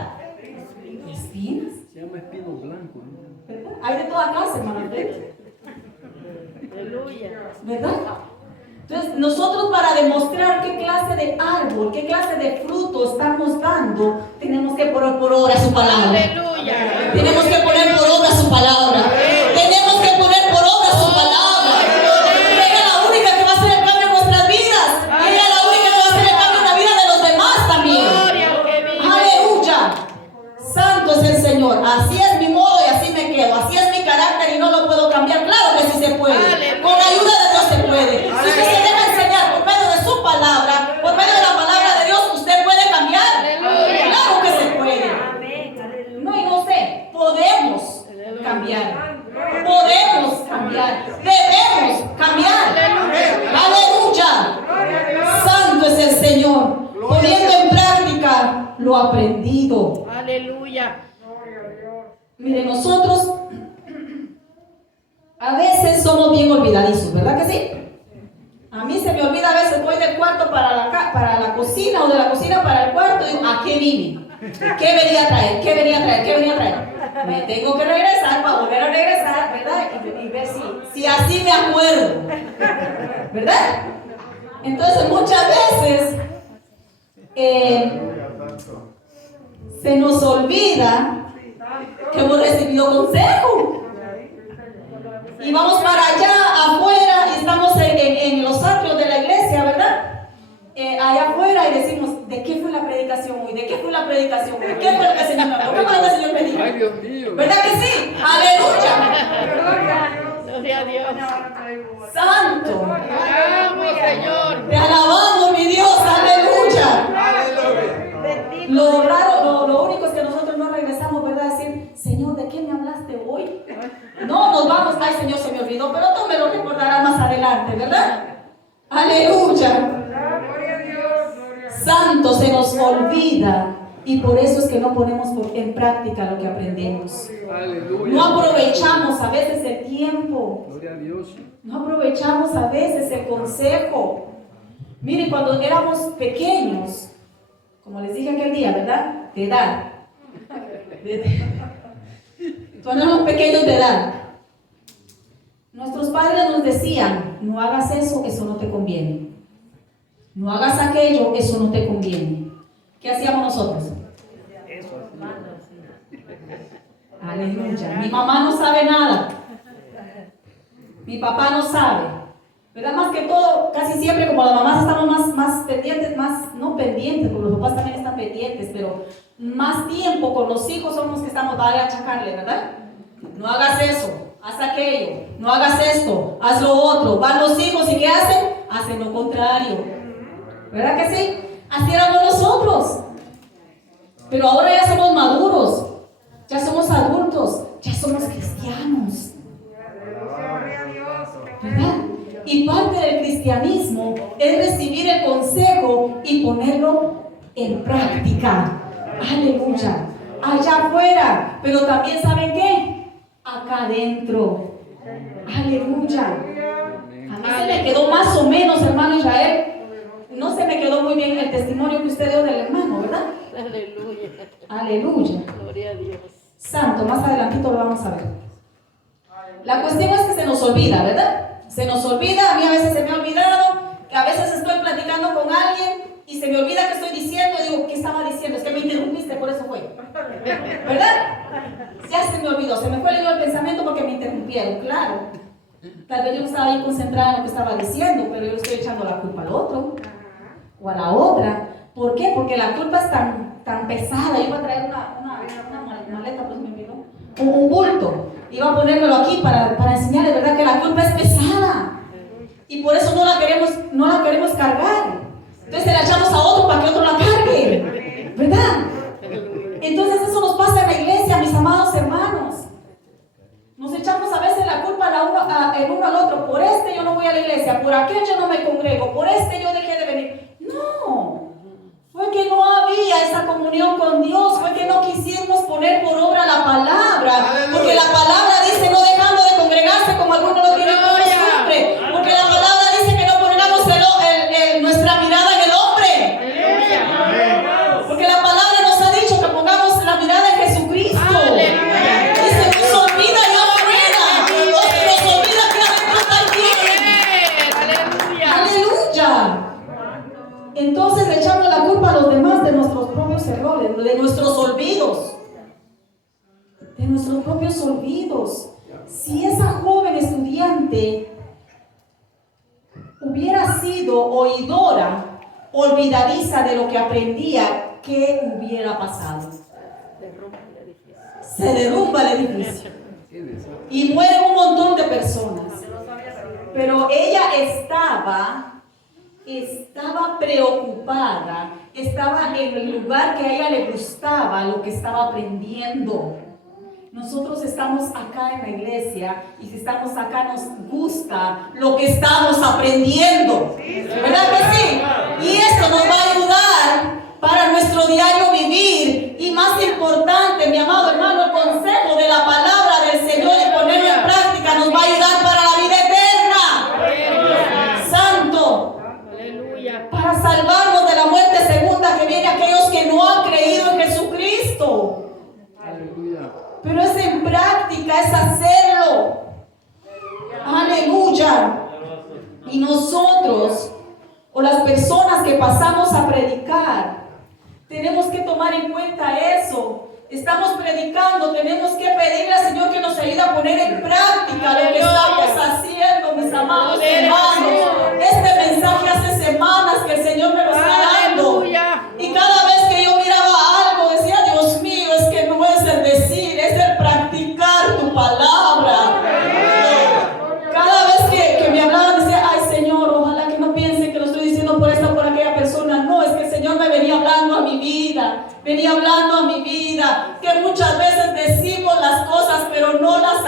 ¿Espinas? Se llama espino blanco, ¿no? ¿Verdad? Hay de toda clase, hermano. ¿Verdad? Entonces, nosotros para demostrar qué clase de árbol, qué clase de fruto estamos dando, tenemos que poner por obra su palabra. Aleluya. Tenemos que poner por obra su palabra. Tenemos que poner por obra su palabra. Ella es la única que va a hacer el cambio en nuestras vidas. Ella es la única que va a hacer el cambio en la vida de los demás también. Aleluya. Santo es el Señor. Así es mi modo y así me quedo. Así es mi carácter y no lo puedo cambiar. Claro que sí se puede. Con la ayuda de Dios se puede. Si usted se deja enseñar por medio de su palabra, por medio de la palabra de Dios, usted puede cambiar. Claro que se puede. No, y no sé, podemos cambiar. Podemos cambiar. Debemos cambiar. Aleluya. Santo es el Señor. Poniendo en práctica lo aprendido. Aleluya. Mire, nosotros a veces somos bien olvidadizos, ¿verdad que sí? A mí se me olvida a veces, voy del cuarto para la cocina o de la cocina para el cuarto y digo, ¿a qué vine? ¿Qué venía a traer? ¿Qué venía a traer? ¿Qué venía a traer? Me tengo que regresar para volver a regresar, ¿verdad? Y ver si así me acuerdo, ¿verdad? Entonces muchas veces se nos olvida que hemos recibido consejo. Y vamos para allá afuera, y estamos en los atrios de la iglesia, ¿verdad? Allá afuera y decimos, ¿de qué fue la predicación hoy? ¿De qué fue la predicación hoy? ¿Qué fue lo que el Señor me habló? ¿Qué fue lo que el Señor me dijo? Ay, Dios mío. ¿Verdad que sí? ¡Aleluya! Gloria a Dios. ¡Santo! Alabamos, Señor. Te alabamos, mi Dios, aleluya. Lo raro, lo único es que nosotros no regresamos, ¿verdad? Decir, Señor, ¿de qué me hablaste hoy? No, nos vamos, ay Señor, se me olvidó, pero tú me lo recordarás más adelante, ¿verdad? Aleluya. Santo, se nos olvida Y por eso es que no ponemos en práctica lo que aprendemos. Aleluya. No aprovechamos a veces el tiempo. Gloria a Dios. No aprovechamos a veces el consejo. Miren, cuando éramos pequeños, como les dije aquel día, ¿verdad? De edad. Cuando éramos pequeños de edad, nuestros padres nos decían, no hagas eso, eso no te conviene. No hagas aquello, eso no te conviene. ¿Qué hacíamos nosotros? Aleluya. Mi mamá no sabe nada. Mi papá no sabe. ¿Verdad? Más que todo, casi siempre como las mamás estamos más pendientes, no pendientes, porque los papás también están pendientes, pero más tiempo con los hijos somos los que estamos a achacarle, ¿verdad? No hagas eso, haz aquello, no hagas esto, haz lo otro. Van los hijos y ¿qué hacen? Hacen lo contrario. ¿Verdad que sí? Así éramos nosotros. Pero ahora ya somos maduros, ya somos adultos, ya somos cristianos. ¿Verdad? Y parte del cristianismo es recibir el consejo y ponerlo en práctica. Aleluya. Allá afuera, pero también ¿saben qué? Acá adentro. Aleluya. A mí se me quedó más o menos, hermano Israel. No se me quedó muy bien el testimonio que usted dio del hermano, ¿verdad? Aleluya. Aleluya. Gloria a Dios. Santo, más adelantito lo vamos a ver. La cuestión es que se nos olvida, ¿verdad? Se nos olvida, a mí a veces se me ha olvidado, que a veces estoy platicando con alguien y se me olvida que estoy diciendo, digo, ¿qué estaba diciendo? Es que me interrumpiste, por eso fue. ¿Verdad? Ya se me olvidó, se me fue el pensamiento porque me interrumpieron, claro. Tal vez yo no estaba ahí concentrada en lo que estaba diciendo, pero yo le estoy echando la culpa al otro o a la otra. ¿Por qué? Porque la culpa es tan pesada. Yo iba a traer una maleta, pues me olvidó. Un bulto. Iba a ponérmelo aquí para enseñarle, ¿verdad? Que la culpa es pesada. Y por eso no la queremos cargar. Entonces se la echamos a otro para que otro la cargue. ¿Verdad? Entonces eso nos pasa en la iglesia, mis amados hermanos. Nos echamos a veces la culpa el uno al otro. Por este yo no voy a la iglesia, por aquel yo no me congrego, por este yo dejé de venir. No, fue que no había esa comunión con Dios, fue que no quisimos poner por obra la palabra. Porque la palabra dice no dejando de congregarse como algunos lo tienen por costumbre. Porque la palabra dice que no pongamos nuestra mirada en el hombre. Porque la palabra nos ha dicho que pongamos la mirada en Jesucristo. Dice, nos olvida allá afuera, nos olvida que adentro está aquí. Aleluya. Entonces le echamos la culpa a los demás de nuestros propios errores, de nuestros olvidos. De nuestros propios olvidos. Si esa joven estudiante hubiera sido oidora, olvidadiza de lo que aprendía, ¿qué hubiera pasado? Se derrumba el edificio y mueren un montón de personas. Pero ella estaba preocupada, estaba en el lugar que a ella le gustaba, lo que estaba aprendiendo. Nosotros estamos acá en la iglesia y si estamos acá nos gusta lo que estamos aprendiendo. ¿Verdad que sí? Y esto nos va a ayudar para nuestro diario vivir. Y más importante, mi amado hermano, el consejo de la palabra del Señor y ponerlo en práctica nos va a ayudar para la vida eterna. Santo. Para salvarnos de la muerte segunda que viene a aquellos que no han creído en Jesucristo. Pero es en práctica, es hacerlo. Aleluya. Y nosotros, o las personas que pasamos a predicar, tenemos que tomar en cuenta eso. Estamos predicando, tenemos que pedirle al Señor que nos ayude a poner en práctica lo que estamos haciendo, mis amados hermanos. Este mensaje hace semanas que el Señor me lo está dando. Y cada vez que yo miraba algo, decía, Dios mío, es que no es el decir, es el practicar tu palabra. Cada vez que me hablaban, decía, ay Señor, ojalá que no piensen que lo estoy diciendo por esta o por aquella persona. No, es que el Señor me venía hablando a mi vida. Venía hablando a mi vida, que muchas veces decimos las cosas, pero no las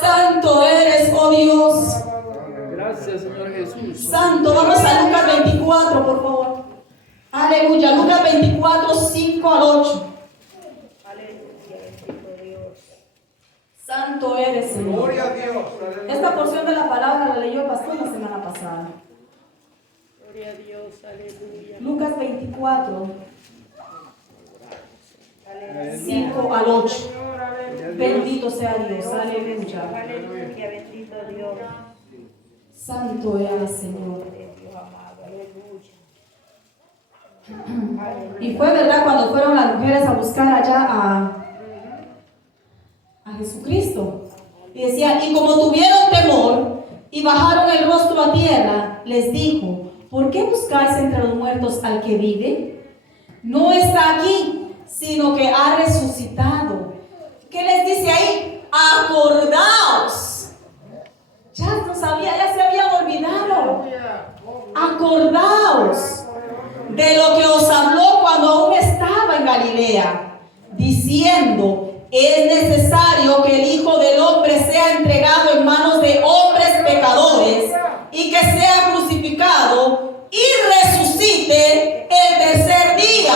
Santo eres, oh Dios. Gracias, Señor Jesús. Santo, vamos a Lucas 24, por favor. Aleluya, Lucas 24, 5 al 8. Santo eres, Señor. Gloria a Dios. Esta porción de la palabra la leyó el pastor la semana pasada. Gloria a Dios, aleluya. Lucas 24, 5 al 8. Bendito sea Dios, aleluya. Aleluya, bendito Dios. Santo eres, Señor. Y fue verdad cuando fueron las mujeres a buscar allá a Jesucristo. Y decían, y como tuvieron temor y bajaron el rostro a tierra, les dijo, ¿por qué buscáis entre los muertos al que vive? No está aquí, sino que ha resucitado. ¿Qué les dice ahí? Acordaos. Ya se habían olvidado. Acordaos de lo que os habló cuando aún estaba en Galilea, diciendo, es necesario que el Hijo del Hombre sea entregado en manos de hombres pecadores y que sea crucificado y resucite el tercer día.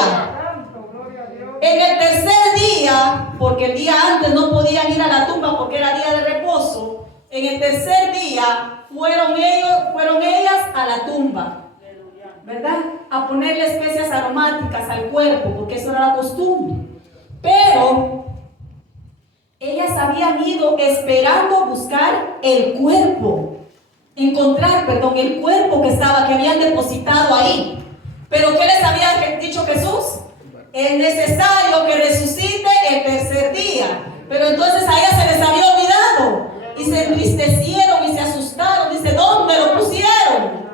En el tercer día, porque el día antes no podían ir a la tumba porque era día de reposo, en el tercer día fueron ellas a la tumba, ¿verdad? A ponerle especias aromáticas al cuerpo, porque eso era la costumbre. Pero ellas habían ido esperando buscar el cuerpo, encontrar el cuerpo que habían depositado ahí. Pero ¿qué les había dicho Jesús? Es necesario que resucite el tercer día. Pero entonces a ellas se les había olvidado y se entristecieron y se asustaron. Dice, ¿dónde lo pusieron?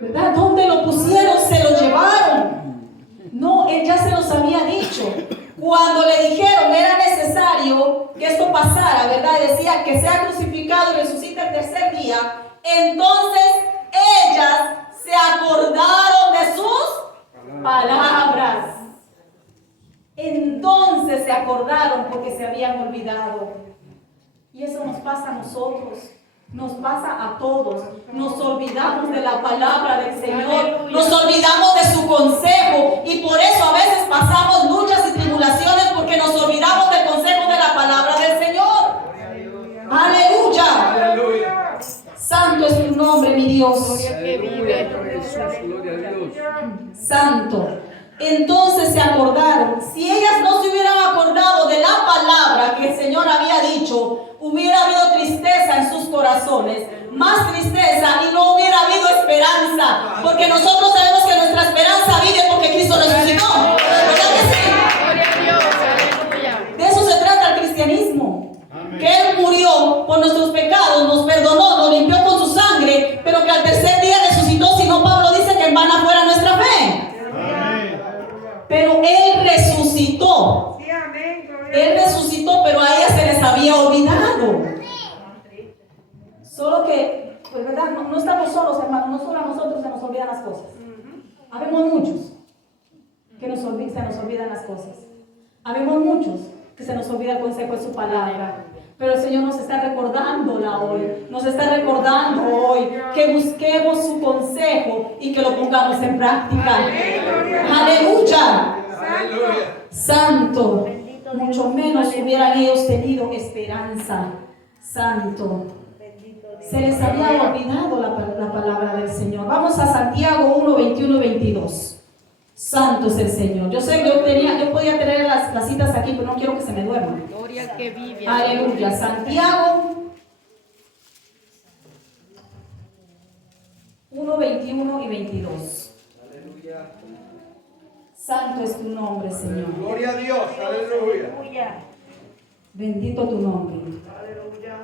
¿Verdad? ¿Dónde lo pusieron? Se lo llevaron. No, él ya se los había dicho. Cuando le dijeron era necesario que esto pasara, ¿verdad? Decía que sea crucificado y resucite el tercer día. Entonces ellas se acordaron de sus palabras. Entonces se acordaron porque se habían olvidado. Y eso nos pasa a nosotros. Nos pasa a todos. Nos olvidamos de la palabra del Señor. Nos olvidamos de su consejo. Y por eso a veces pasamos luchas y tribulaciones porque nos olvidamos del consejo de la palabra del Señor. Aleluya. Aleluya. Santo es tu nombre, mi Dios. Aleluya, Jesús, gloria a Dios. Santo. Entonces se acordaron. Si ellas no se hubieran acordado de la palabra que el Señor había dicho, hubiera habido tristeza en sus corazones, más tristeza, y no hubiera habido esperanza, porque nosotros sabemos que nuestra esperanza vive porque Cristo resucitó. ¿Verdad que sí? De eso se trata el cristianismo. Que Él murió por nuestros pecados, nos perdonó, nos limpió con su sangre, pero que al tercer día resucitó. Si no, Pablo dice que en vano fuera nuestra fe. Pero Él resucitó. Él resucitó, pero a ellas se les había olvidado. Solo que, pues verdad, no estamos solos, hermanos. No solo a nosotros se nos olvidan las cosas. Habemos muchos que se nos olvidan las cosas. Habemos muchos que se nos olvida el consejo de su palabra. Pero el Señor nos está recordándola hoy. Nos está recordando hoy que busquemos su consejo y que lo pongamos en práctica. Aleluya. Santo. Mucho menos hubieran ellos tenido esperanza. Santo. Se les había olvidado la palabra del Señor. Vamos a Santiago 1, 21 y 22. Santo es el Señor. Yo sé que yo podía tener las citas aquí, pero no quiero que se me duerman. Gloria que vive. Aleluya. Santiago 1, 21 y 22. Aleluya. Santo es tu nombre, Señor. Gloria a Dios. Aleluya. Bendito tu nombre. Aleluya.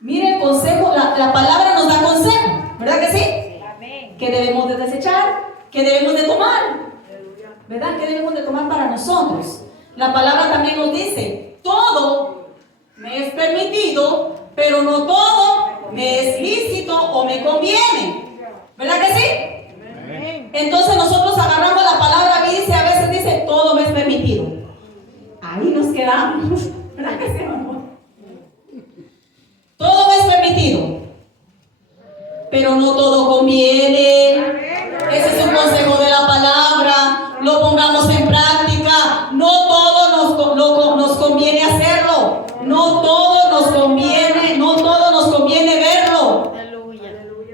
Mire el consejo, la palabra nos da consejo, ¿verdad que sí? Amén. Que debemos de desechar, que debemos de tomar, ¿verdad? Que debemos de tomar para nosotros. La palabra también nos dice, todo me es permitido, pero no todo me es lícito o me conviene, ¿verdad que sí? Amén. Entonces nosotros agarramos la palabra y a veces dice, todo me es permitido. Ahí nos quedamos, ¿verdad que sí? pero no todo conviene. Ese es un consejo de la palabra. Lo pongamos en práctica. No todo nos conviene hacerlo. No todo nos conviene verlo.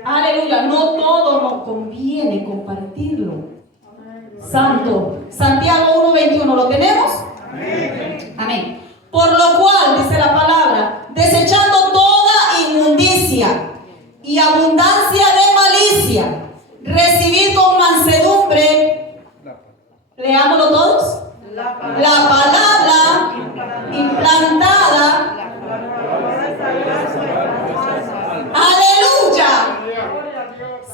Aleluya. No todo nos conviene compartirlo. Santo. Santiago 1:21. ¿Lo tenemos? Amén. Por lo cual, dice la palabra, desechando toda inmundicia y abundancia de malicia, recibid con mansedumbre, leámoslo todos, la palabra implantada, aleluya,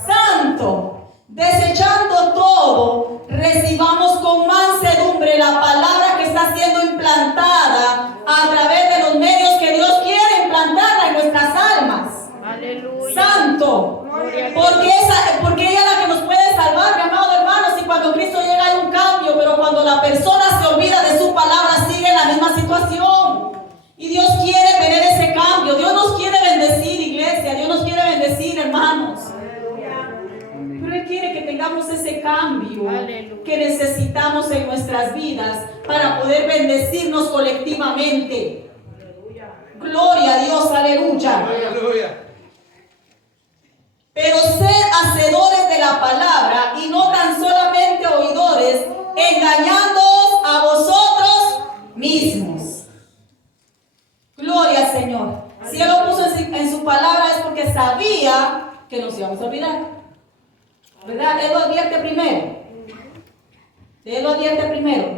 santo, desechando todo, recibamos con mansedumbre la palabra que está siendo implantada a través de los medios que Dios quiere implantarla en nuestras almas. Aleluya. Santo. Porque ella es la que nos puede salvar, mi amado hermanos. Y cuando Cristo llega hay un cambio, pero cuando la persona se olvida de su palabra, sigue en la misma situación. Y Dios quiere tener ese cambio. Dios nos quiere bendecir, iglesia. Dios nos quiere bendecir, hermanos. Pero Él quiere que tengamos ese cambio que necesitamos en nuestras vidas para poder bendecirnos colectivamente. Gloria a Dios, aleluya. Pero sed hacedores de la palabra y no tan solamente oidores, engañándoos a vosotros mismos. Gloria al Señor. Si Él lo puso en su palabra es porque sabía que nos íbamos a olvidar. ¿Verdad? Él lo advierte primero.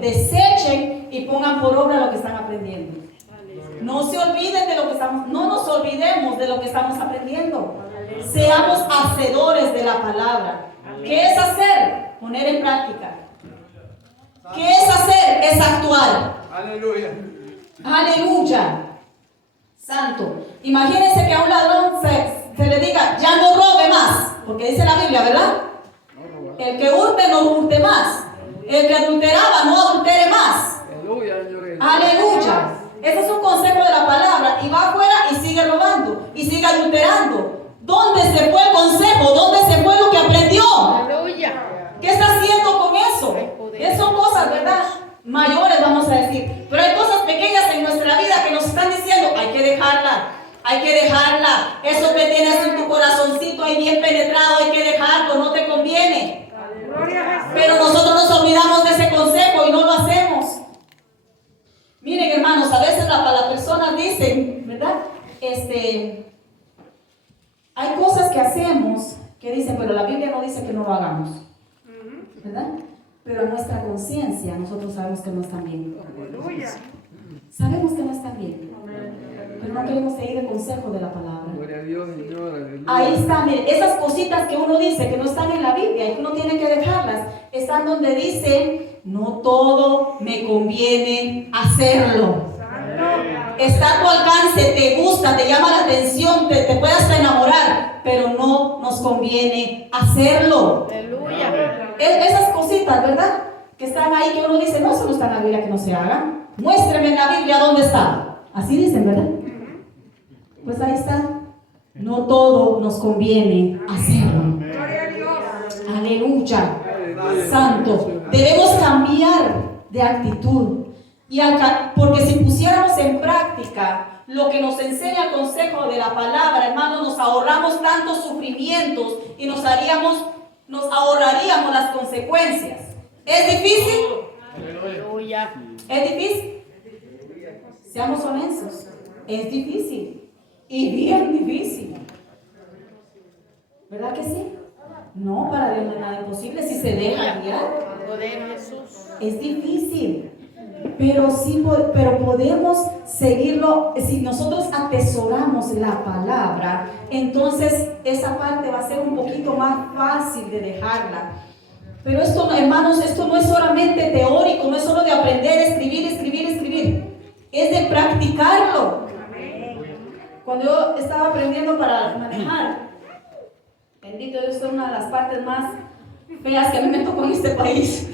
Desechen y pongan por obra lo que están aprendiendo. No se olviden de lo que no nos olvidemos de lo que estamos aprendiendo. Seamos hacedores de la palabra. ¿Qué es hacer? Poner en práctica. ¿Qué es hacer? Es actuar. Aleluya. Aleluya. Santo. Imagínense que a un ladrón se le diga, ya no robe más. Porque dice la Biblia, ¿verdad? El que hurte no hurte más. El que adulteraba no adultere más. Aleluya, Señor Jesús. Aleluya. Ese es un consejo de la palabra. Y va afuera y sigue robando. Y sigue adulterando. ¿Dónde se fue el consejo? ¿Dónde se fue lo que aprendió? Aleluya. ¿Qué está haciendo con eso? Esas son cosas, ¿verdad? Mayores, vamos a decir. Pero hay cosas pequeñas en nuestra vida que nos están diciendo, hay que dejarla. Hay que dejarla. Eso que tienes en tu corazoncito ahí bien penetrado, hay que dejarlo, no te conviene. Pero nosotros nos olvidamos de ese consejo y no lo hacemos. Miren, hermanos, a veces las personas dicen, ¿verdad? Hay cosas que hacemos que dicen, pero la Biblia no dice que no lo hagamos. ¿Verdad? Pero en nuestra conciencia nosotros sabemos que no están bien. Sabemos que no están bien. Pero no queremos seguir el consejo de la palabra. Gloria a Dios, Señor. Aleluya. Ahí está, miren, esas cositas que uno dice que no están en la Biblia y que uno tiene que dejarlas, están donde dice, no todo me conviene hacerlo. Está a tu alcance, te gusta, te llama la atención, te puede hasta enamorar, pero no nos conviene hacerlo. Aleluya. Esas cositas, ¿verdad? Que están ahí, que uno dice, no, eso no está en la Biblia, que no se hagan. Muéstrame en la Biblia dónde está. Así dicen, ¿verdad? Pues ahí está. No todo nos conviene hacerlo. Aleluya. Santo. Debemos cambiar de actitud. Porque si pusiéramos en práctica lo que nos enseña el consejo de la palabra, hermanos, nos ahorramos tantos sufrimientos y nos ahorraríamos las consecuencias. ¿Es difícil? Aleluya. ¿Es difícil? Seamos honestos. Es difícil. Y bien difícil. ¿Verdad que sí? No, para Dios no es nada imposible si se deja guiar. Poder Jesús. Es difícil. Pero sí, pero podemos seguirlo. Si nosotros atesoramos la palabra, entonces esa parte va a ser un poquito más fácil de dejarla. Pero esto, hermanos, esto no es solamente teórico, no es solo de aprender, escribir. Es de practicarlo. Cuando yo estaba aprendiendo para manejar, bendito Dios, es una de las partes más feas que a mí me tocó en este país.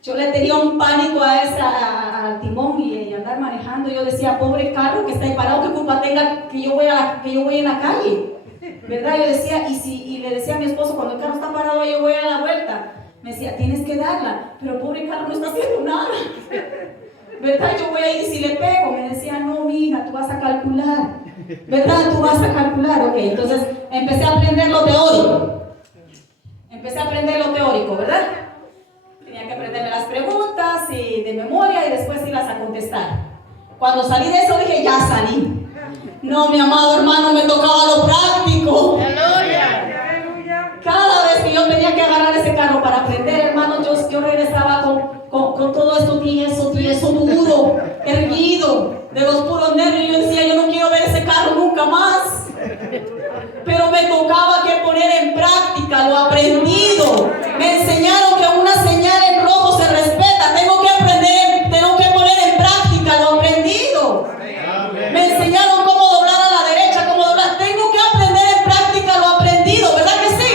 Yo le tenía un pánico al timón y andar manejando. Yo decía, pobre carro que está ahí parado, ¿qué culpa tenga que yo voy en la calle? ¿verdad? Yo decía, y le decía a mi esposo, cuando el carro está parado, yo voy a la vuelta. Me decía, tienes que darla, pero el pobre carro no está haciendo nada. ¿Verdad? Yo voy a ir y si le pego. Me decía, no, mija, tú vas a calcular. ¿Verdad? Tú vas a calcular. Ok, entonces empecé a aprender lo teórico. ¿Verdad? Tenía que aprenderme las preguntas y de memoria y después irlas a contestar. Cuando salí de eso dije, ya salí. No, mi amado hermano, me tocaba lo práctico. Cada vez que yo tenía que agarrar ese carro para aprender, hermano, yo regresaba con todo esto tieso, duro, erguido, de los puros nervios. Yo decía, yo no quiero ver ese carro nunca más. Pero me tocaba que poner en práctica lo aprendido. Me enseñaron que una señal en rojo se respeta. Tengo que poner en práctica lo aprendido. Me enseñaron cómo doblar a la derecha, cómo doblar. Tengo que aprender en práctica lo aprendido, ¿verdad que sí?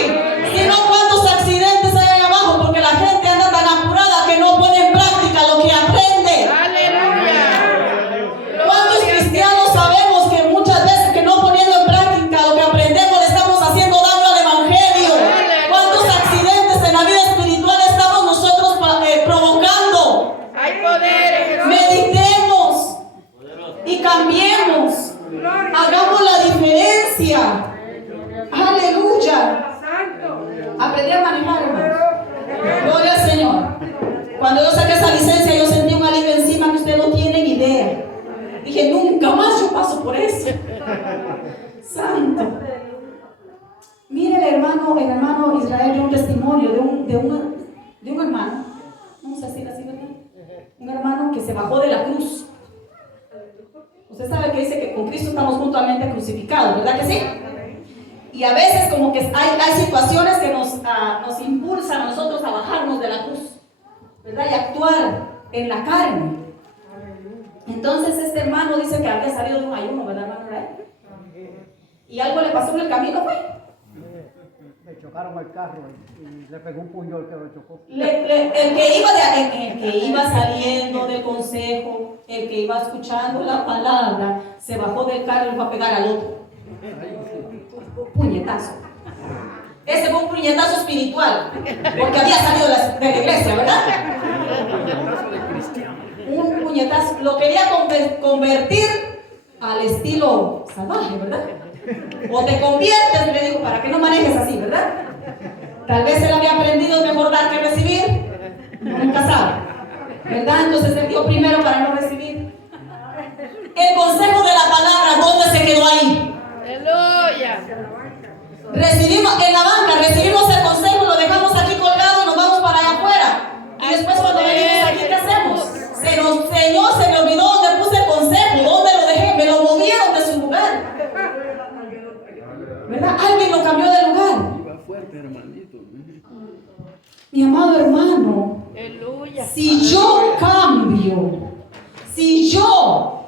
Si no, ¿cuántos accidentes hay ahí abajo? Porque la gente anda tan apurada que no pone en práctica lo que aprende. ¿Cuántos cristianos sabemos que muchas veces que no poniendo en práctica lo que aprendemos le estamos haciendo daño al evangelio? ¿Cuántos accidentes en la vida espiritual estamos nosotros provocando? Hay poder. Meditemos y cambiemos. Hagamos la diferencia. Aleluya. Aprendí a manejar, hermanos. Gloria al Señor. Cuando yo saqué esa licencia, yo sentí un alivio encima que ustedes no tienen idea. Dije, nunca más yo paso por eso. Santo. Mire el hermano Israel dio un testimonio de un hermano. Vamos a decir así, ¿verdad? Un hermano que se bajó de la cruz. Usted sabe que dice que con Cristo estamos mutuamente crucificados, ¿verdad que sí? Y a veces como que hay situaciones que nos impulsan a nosotros a bajarnos de la cruz, ¿verdad? Y actuar en la carne. Entonces este hermano dice que había salido de un ayuno, ¿verdad, hermano Ray? Y algo le pasó en el camino, ¿fue? Me chocaron el carro y le pegó un puño al que lo chocó. El que iba saliendo del consejo, el que iba escuchando la palabra, se bajó del carro y fue a pegar al otro. Puñetazo. Ese fue un puñetazo espiritual, porque había salido de la iglesia, ¿verdad? Un puñetazo. Lo quería convertir al estilo salvaje, ¿verdad? O te conviertes, le digo, para que no manejes así, ¿verdad? Tal vez él había aprendido mejor dar que recibir. Nunca sabe, ¿verdad? Entonces él dio primero para no recibir. El consejo de la palabra, ¿dónde se quedó ahí? Aleluya. Recibimos en la banca, recibimos el consejo, lo dejamos aquí colgado y nos vamos para allá afuera. Y después cuando venimos aquí, ¿qué hacemos? Señor, se me olvidó dónde puse el consejo, dónde lo dejé, me lo movieron de su lugar. ¿Verdad? Alguien lo cambió de lugar. Iba fuerte, hermanito. Mi amado hermano, Aleluya. si yo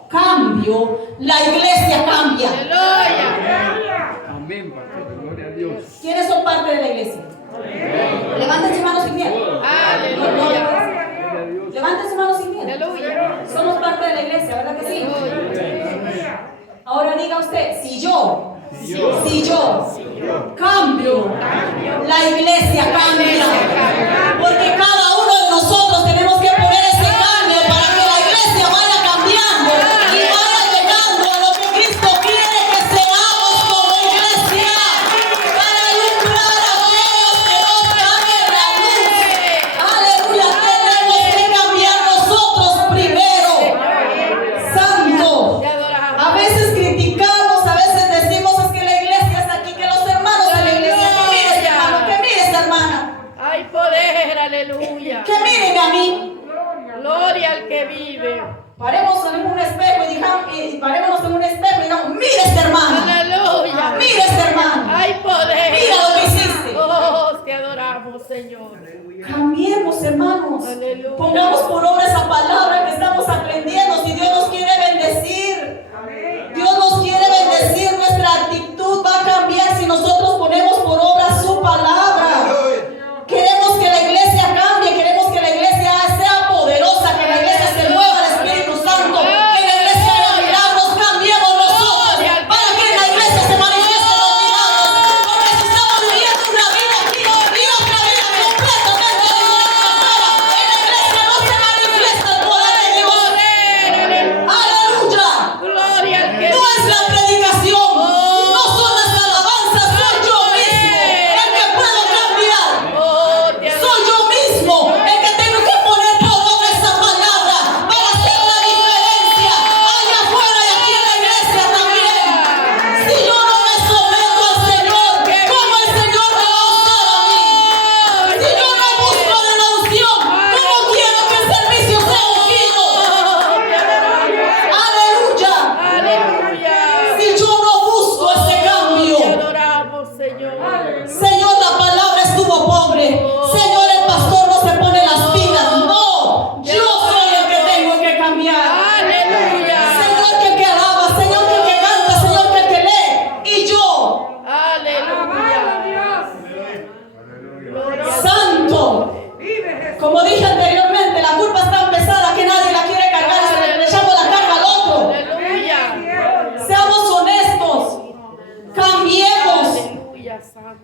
cambio, la iglesia cambia. Aleluya. Amén, pastor. Gloria a Dios. ¿Quiénes son parte de la iglesia? Levanten sus manos sin miedo. Aleluya. Levanten sus manos sin miedo. Aleluya. Somos parte de la iglesia, ¿verdad que sí? Ahora diga usted, si yo cambio, la iglesia cambia. Porque cada uno de nosotros tenemos que poner ese cambio para que la iglesia vaya cambiando y vaya llegando a lo que Cristo quiere que seamos como iglesia, para alumbrar a aquellos que no saben la luz. Aleluya, tenemos que cambiar nosotros primero. Santo. A veces criticamos, a veces decimos es que la iglesia está aquí, que los hermanos de la iglesia, que mires hermano, que mires hermana, Hay poder. Aleluya. que miren a mí. Gloria al que vive. Parémonos en un espejo y digamos, mire este hermano, Aleluya. mire este hermano, Hay poder. mira lo que hiciste. Oh, te adoramos, Señor. Cambiemos, hermanos. Aleluya. Pongamos por obra esa palabra que estamos aprendiendo. Si Dios nos quiere bendecir, Dios nos quiere bendecir, nuestra actitud va a cambiar si nosotros ponemos por obra su palabra. Queremos que la iglesia cambie, queremos que la iglesia sea poderosa, que la iglesia se mueva al Espíritu Santo, que la iglesia haga milagros. Cambiemos nosotros para que en la iglesia se manifiesten los milagros.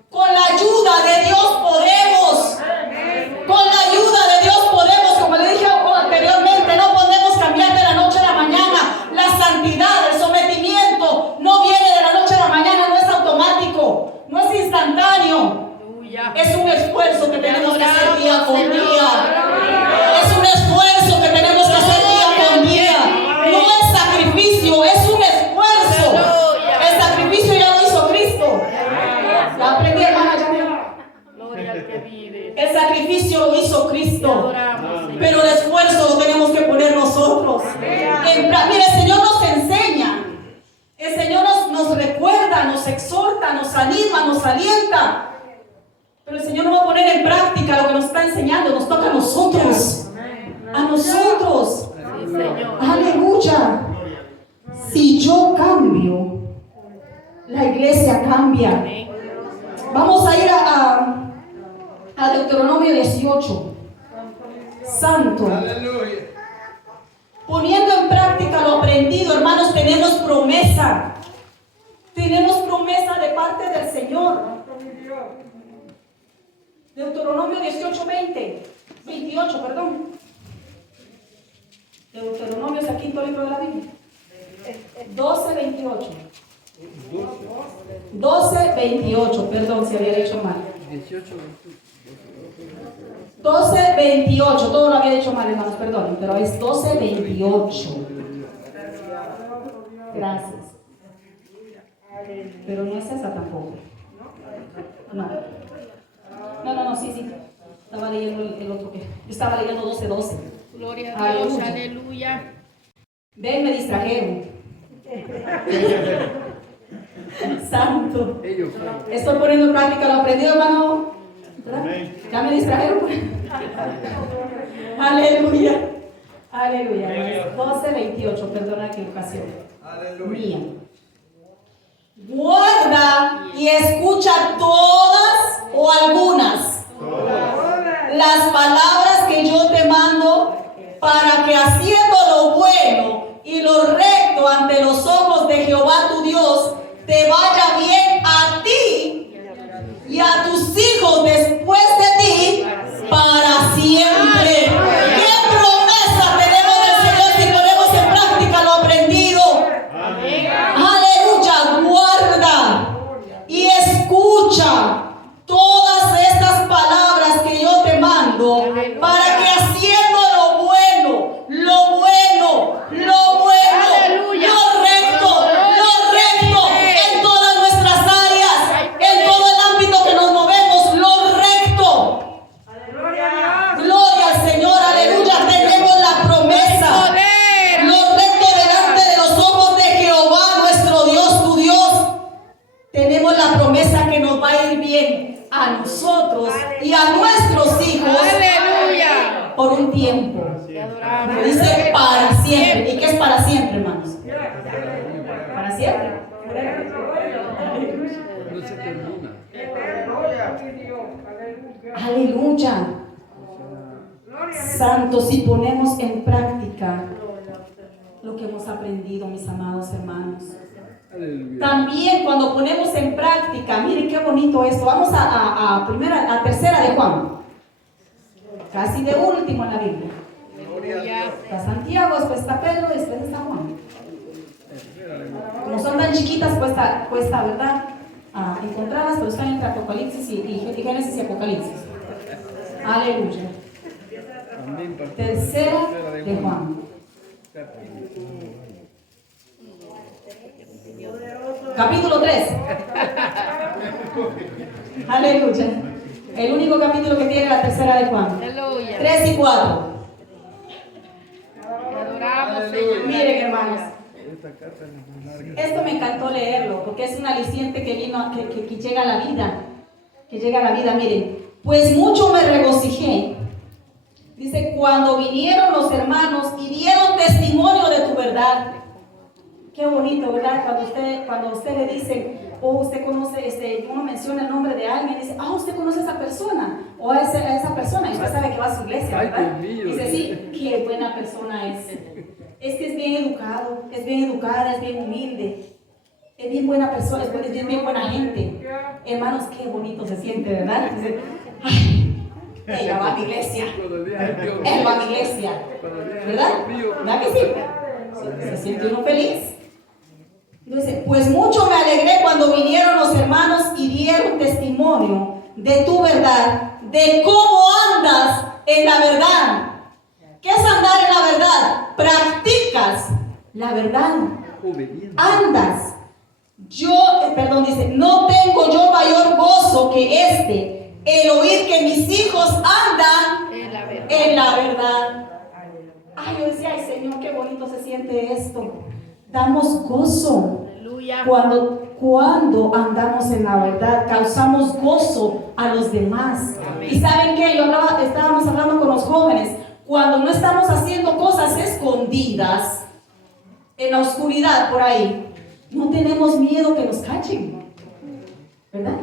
Con la ayuda de Dios podemos. Con la ayuda de Dios podemos. Como le dije anteriormente, no podemos cambiar de la noche a la mañana. La santidad, el sometimiento no viene de la noche a la mañana, no es automático, no es instantáneo. Es un esfuerzo que tenemos que hacer día con día. Es un esfuerzo que tenemos que hacer día con día. No es sacrificio, es un esfuerzo. El sacrificio ya lo hizo Cristo. La aprendí, hermana, ya el sacrificio lo hizo Cristo. Pero el esfuerzo lo tenemos que poner nosotros. Mire, el Señor nos enseña. El Señor nos recuerda, nos exhorta, nos anima, nos alienta. Pero el Señor no va a poner en práctica lo que nos está enseñando. Nos toca a nosotros. A nosotros. Aleluya. Si yo cambio, la iglesia cambia. Vamos a ir a Deuteronomio 18. Santo. Poniendo en práctica lo aprendido, hermanos, tenemos promesa. Tenemos promesa de parte del Señor. Deuteronomio 18, 28, perdón. Deuteronomio es el quinto libro de la Biblia. 12, 28. 12, 28, perdón si había dicho mal. 12, 28, todo lo había dicho mal, hermanos, perdón, pero es 12, 28. Gracias. Pero no es esa tampoco. No, sí. Estaba leyendo el otro que. Yo estaba leyendo 12, 12. Gloria a Dios, aleluya. Ven, me distrajeron. Santo. Estoy poniendo en práctica lo aprendido, hermano. Ya me distrajeron. Aleluya. Aleluya. 12, 28. Perdona la equivocación. Mía. Guarda y escucha todas o algunas las palabras que yo te mando, para que haciendo lo bueno y lo recto ante los ojos de Jehová tu Dios, te vaya bien a ti y a tus hijos después de ti para siempre. ¿Qué promesa tenemos del Señor si ponemos en práctica lo aprendido? Aleluya. Guarda y escucha todas estas palabras que yo te mando, para que haciendo lo bueno, lo recto en todas nuestras áreas, en todo el ámbito que nos movemos, lo recto. Gloria al Señor, aleluya. Tenemos la promesa, lo recto delante de los ojos de Jehová nuestro Dios, tu Dios. Tenemos la promesa que nos va a ir bien a nosotros y a nuestros hijos. Aleluya. Por un tiempo. Dice para siempre. ¿Y qué es para siempre, hermanos? Para siempre. Aleluya. Santo, si ponemos en práctica lo que hemos aprendido, mis amados hermanos. También cuando ponemos en práctica, miren qué bonito esto. Vamos a tercera de Juan. Casi de último en la Biblia. Está Santiago, después está Pedro, después está Juan. Como son tan chiquitas, cuesta ¿verdad? Encontrarlas, pero están entre Apocalipsis y Génesis y Apocalipsis. Aleluya. Tercera de Juan. Capítulo 3. Aleluya. El único capítulo que tiene la tercera de Juan. 3 y 4. Miren, hermanos. Esto me encantó leerlo porque es un aliciente que llega a la vida. Que llega a la vida. Miren. Pues mucho me regocijé. Dice, cuando vinieron los hermanos y dieron testimonio de tu verdad. Qué bonito, ¿verdad? Cuando usted le dice, usted conoce, uno menciona el nombre de alguien y dice, usted conoce a esa persona, o a esa persona, y usted sabe que va a su iglesia, ¿verdad? Y dice, sí, qué buena persona es. Es que es bien educado, es bien educada, es bien humilde, Es bien buena persona, es bien buena gente. Hermanos, qué bonito se siente, ¿verdad? Dice, ay, ella va a mi iglesia. Él va a mi iglesia. ¿Verdad? ¿Verdad que sí? Se siente uno feliz. Dice, pues mucho me alegré cuando vinieron los hermanos y dieron testimonio de tu verdad, de cómo andas en la verdad. ¿Qué es andar en la verdad? Practicas la verdad. Andas. Dice, no tengo yo mayor gozo que este, el oír que mis hijos andan en la verdad. Ay, yo decía, ay Señor, qué bonito se siente esto. Damos gozo. Cuando andamos en la verdad, causamos gozo a los demás. Y ¿saben qué? Estábamos hablando con los jóvenes. Cuando no estamos haciendo cosas escondidas, en la oscuridad por ahí, no tenemos miedo que nos cachen, ¿verdad?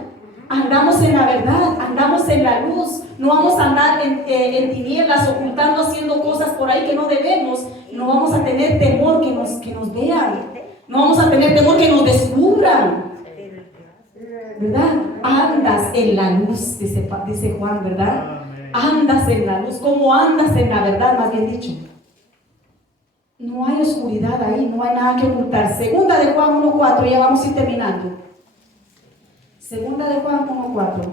Andamos en la verdad, andamos en la luz, no vamos a andar en tinieblas, ocultando, haciendo cosas por ahí que no debemos. No vamos a tener temor que nos vean, no vamos a tener temor que nos descubran, ¿verdad? Andas en la luz, dice Juan, ¿verdad? Andas en la luz. ¿Cómo andas en la verdad? Más bien dicho, no hay oscuridad ahí, no hay nada que ocultar. Segunda de Juan 1:4, ya vamos a ir terminando. Segunda de Juan 1:4.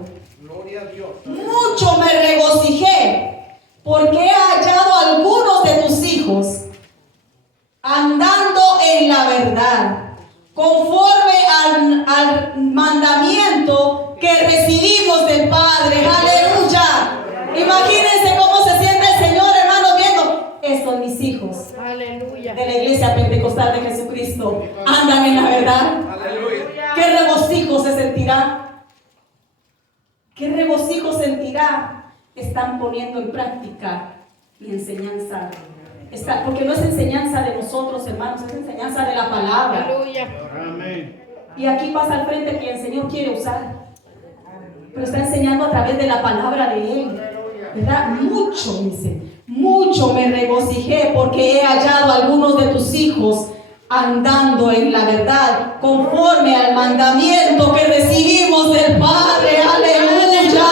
Gloria a Dios. Mucho me regocijé porque he hallado a algunos de tus hijos andando en la verdad, conforme al mandamiento que recibimos del Padre. Aleluya. Imagínense cómo se siente el Señor, hermano, viendo estos mis hijos. Aleluya. De la iglesia pentecostal de Jesucristo andan en la verdad. Aleluya. ¿Qué regocijo se sentirá? ¿Qué regocijo sentirá? Están poniendo en práctica mi enseñanza. Porque no es enseñanza de nosotros, hermanos, es enseñanza de la palabra. Aleluya. Y aquí pasa al frente que el Señor quiere usar, pero está enseñando a través de la palabra de Él, ¿verdad? Mucho, dice, mucho me regocijé porque he hallado a algunos de tus hijos andando en la verdad, conforme al mandamiento que recibimos del Padre. Aleluya.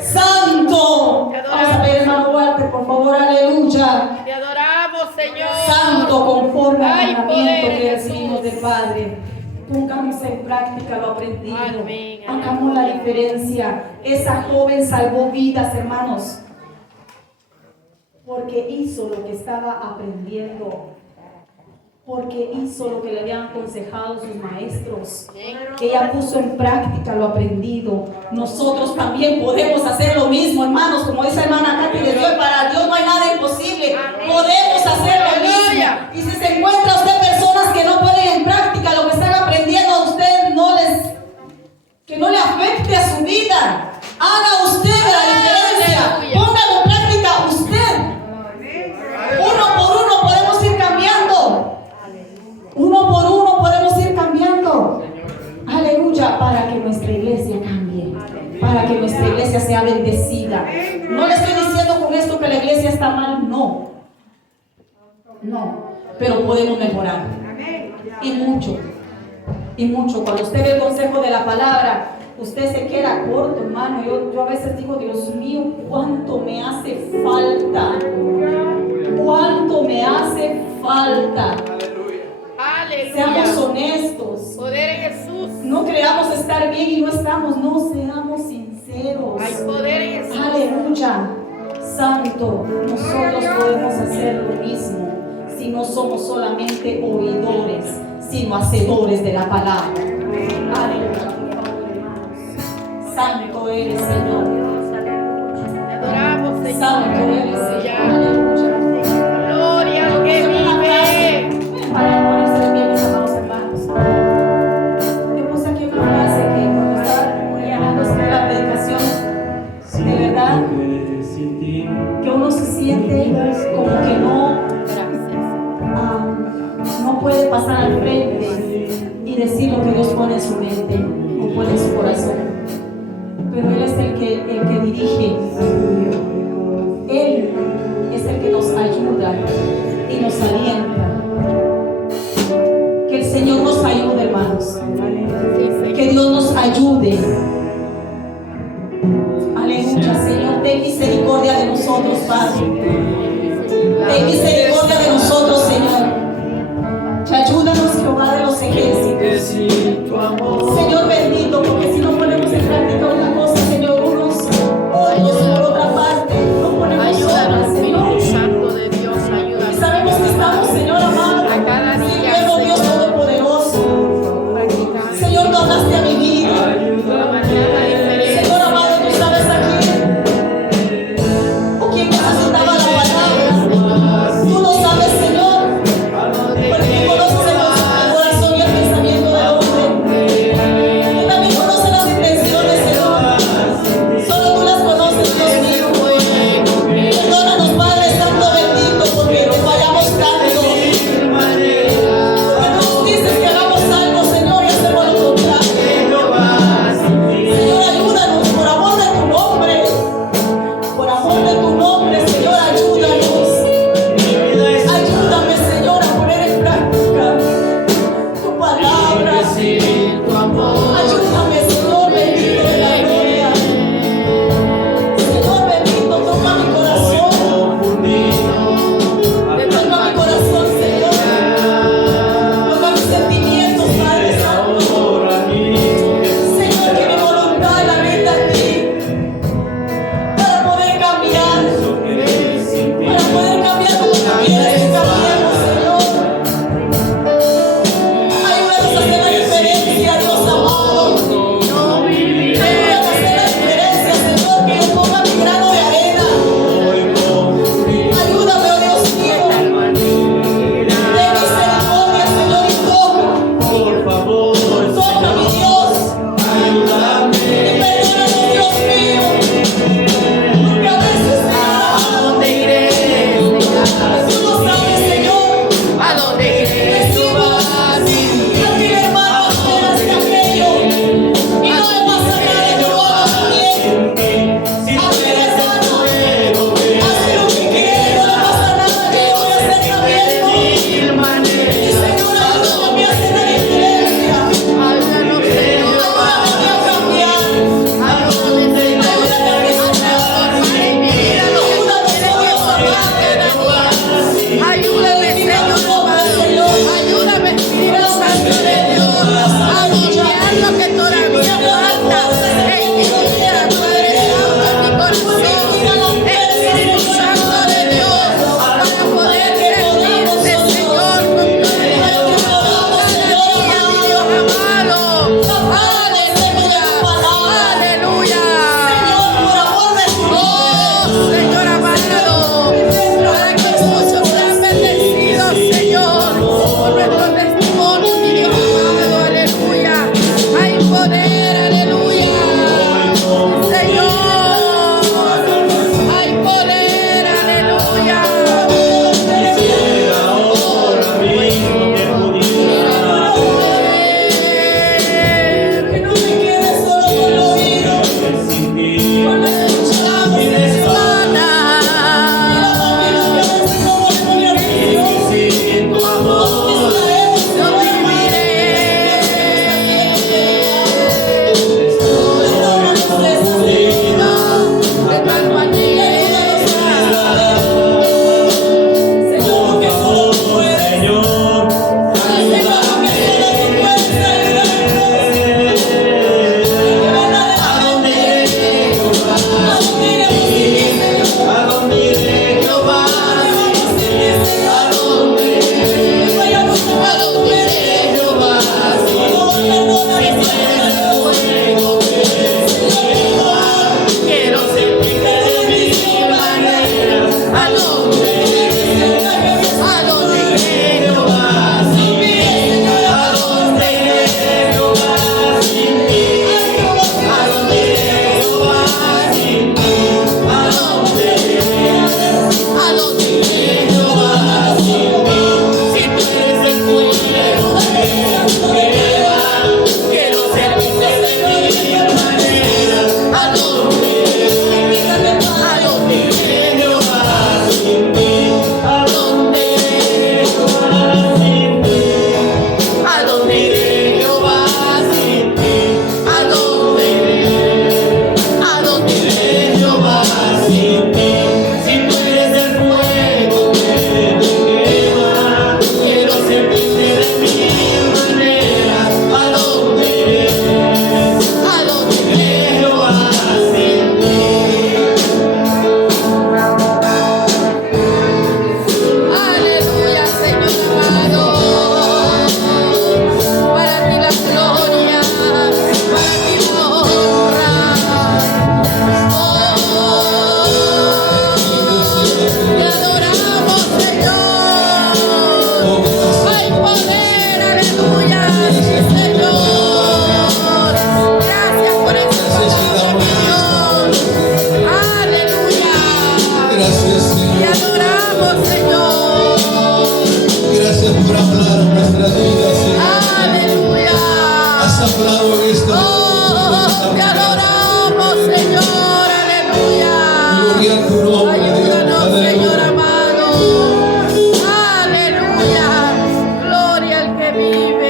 Santo. Vamos a pedir, hermano Walter, por favor. Aleluya. Te adoramos, Señor. Santo, conforme al Ay, mandamiento poder, que recibimos del Padre. Pongamos en práctica lo aprendido. Amén. Hagamos la diferencia. Esa joven salvó vidas, hermanos, porque hizo lo que estaba aprendiendo, porque hizo lo que le habían aconsejado sus maestros. Ella puso en práctica lo aprendido. Nosotros también podemos hacer lo mismo, hermanos, como dice la hermana Katy de Dios. Para Dios no hay nada imposible. Podemos hacer lo mismo. Y si se encuentra usted personas que no ponen en práctica lo que están aprendiendo, a usted que no le afecte a su vida. Haga usted la diferencia. Póngalo en práctica usted. Uno por uno podemos ir cambiando. Uno por uno podemos ir cambiando. Aleluya. Para que nuestra iglesia cambie, para que nuestra iglesia sea bendecida. No le estoy diciendo con esto que la iglesia está mal, no, pero podemos mejorar, y mucho. Cuando usted ve el consejo de la palabra, usted se queda corto, hermano. Yo a veces digo, Dios mío, cuánto me hace falta, Aleluya. Seamos honestos. Poder en Jesús. No creamos estar bien y no estamos. No, seamos sinceros. Hay poder en Jesús. Aleluya. Santo, nosotros podemos hacer lo mismo si no somos solamente oidores, sino hacedores de la palabra. Aleluya. Santo eres, Señor. Te adoramos, Señor. Santo eres, Señor. Aleluya. Gloria al que vive. Para ponerse bien, mis amados hermanos. Yo puse aquí una frase que cuando estaba haciendo la predicación, de verdad, que uno se siente como que no puede pasar al frente y decir lo que Dios pone en su mente o pone en su corazón. Pero Él es el que dirige. Él es el que nos ayuda y nos alienta. Que el Señor nos ayude, hermanos. Que Dios nos ayude. Aleluya, Señor, ten misericordia de nosotros, Padre. Ten misericordia de nosotros, Señor. Y ayúdanos, Jehová de los ejércitos. Señor bendito, porque si no ponemos en práctica una cosa, Señor, unos otros por otra parte, no ponemos Ayúdanos, otra, Señor. Espíritu Santo de Dios, Y ayúdanos. sabemos que estamos, Señor amado, A cada día, sirviendo Dios Señor. Todopoderoso. Señor, tú hablaste a mi vida. Una mañana diferente. Señor amado, tú sabes a quién o quién necesitaba la palabra. Tú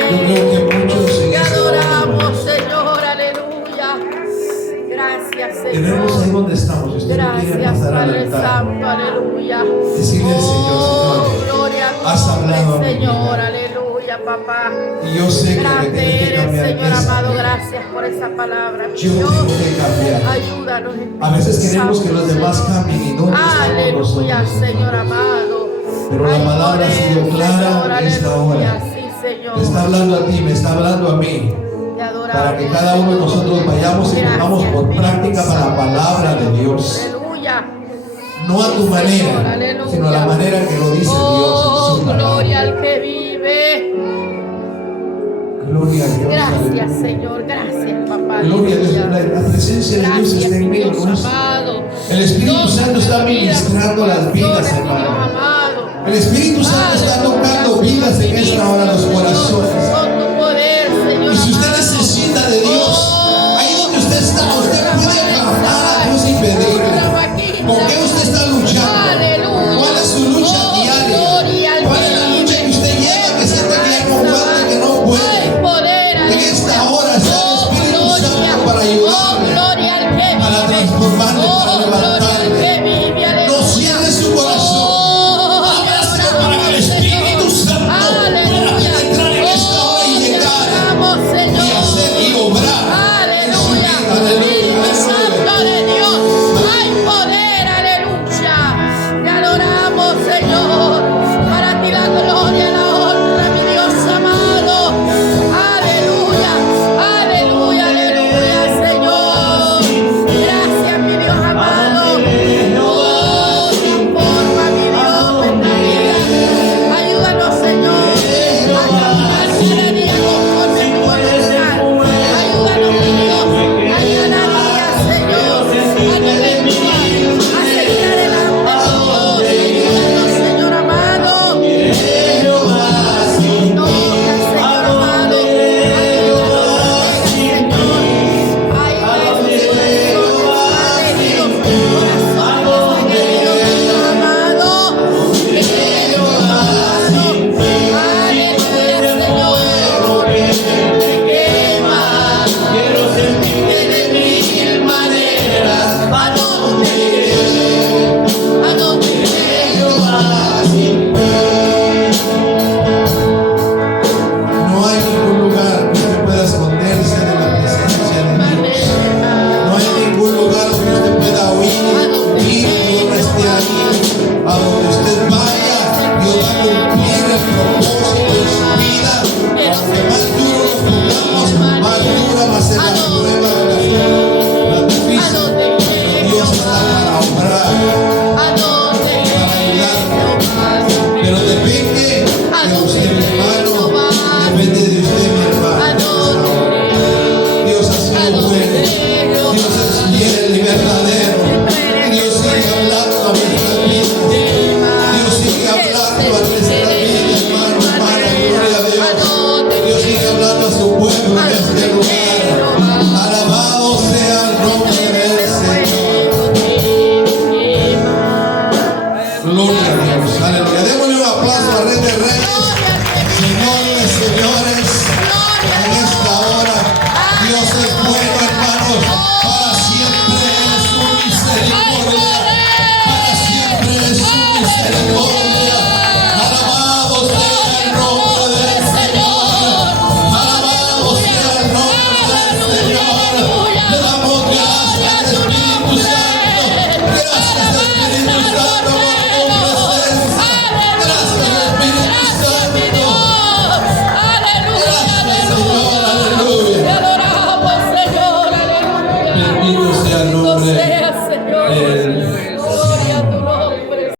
creo que muchos en Te esta adoramos, hora Señor, aleluya. Gracias, tenemos ahí Señor. donde estamos. Si usted no quiere Gracias, pasar al Padre altar, Santo, aleluya. decirle al Señor, Oh, Señor, gloria a tu has hablado a nombre, mi Señor, vida. aleluya, papá. Y yo sé que lo que Grande tiene que eres, cambiar Señor es amado, mí. gracias por esa palabra. Yo tengo que cambiar. Ayúdanos. A veces queremos que los demás Señor. cambien y no estamos Aleluya, nosotros. Señor amado. Pero la palabra ha sido clara en esta hora. Sí, Señor. Te está hablando a ti, me está hablando a mí. Te adoramos, Para que cada uno de nosotros vayamos y pongamos por práctica para la palabra de Dios. Aleluya. No a tu manera, Aleluya. sino a la manera que lo dice Dios en Oh, su palabra. gloria al que vive. Gloria a Dios. Gracias, aleluya. Señor. Gracias, papá. Gloria a Dios. Aleluya. La presencia de Dios Gracias, está en mi medio Dios nuestro. amado. El Espíritu Santo está ministrando las vidas, Bendiciones, mi Dios hermano. amado. El Espíritu Santo está tocando vidas en esta hora, los corazones. Con tu poder, Señor Y si usted amado. necesita de Dios, ahí donde usted está, usted puede clamar a Dios y pedirle. ¿Con qué usted está luchando? ¿Cuál es su lucha diaria? ¿Cuál es la lucha que usted lleva que siente que ya no puede, que no puede? En esta hora está el Espíritu Santo para ayudarle, para transformarle, para levantarle. No cierre su corazón. Ábrase para que el Espíritu Santo pueda penetrar en esta hora y llegar y hacer y obrar en su vida. Aleluya, Santo aleluya. de Dios, hay poder, aleluya. Te adoramos, Señor. Para ti la gloria, la honra, mi Dios amado. Aleluya, aleluya, aleluya, Señor. Gracias, mi Dios amado. Oh, transforma, mi Dios, nuestra vida. Ayúdanos, Señor, a caminar cada día conforme tu voluntad. Ayúdanos, mi Dios, a cada día, Señor, a no desviar, a seguir adelante, mi Dios. Ayúdanos, Señor amado. Toca, Señor amado. Ayúdanos, Señor. Ay, Jesús, Padre Dios, corazón herido, mi Dios amado. Aleluya, Señor. Me quema, quiero sentirte de mil maneras. ¿A dónde yo vas? No hay ningún lugar que usted pueda esconderse de la presencia de Dios. No hay ningún lugar donde usted pueda huir, Dios no esté ahí. A donde usted vaya, Dios va a cumplir el propósito de su vida. Aunque más duro nos pongamos, más dura va a ser la prueba de la fe. La difícil, pero Dios está para obrar, para ayudarnos. Pero depende de usted, mi hermano. Depende de usted, mi hermano. Dios ha sido bueno. Dios es fiel y verdadero. Y Dios sigue hablando a nuestras vidas. Dios sigue hablando a nuestras vidas, hermano, hermana. Gloria a Dios. Dios sigue hablando a su pueblo en este lugar. Alabado sea el nombre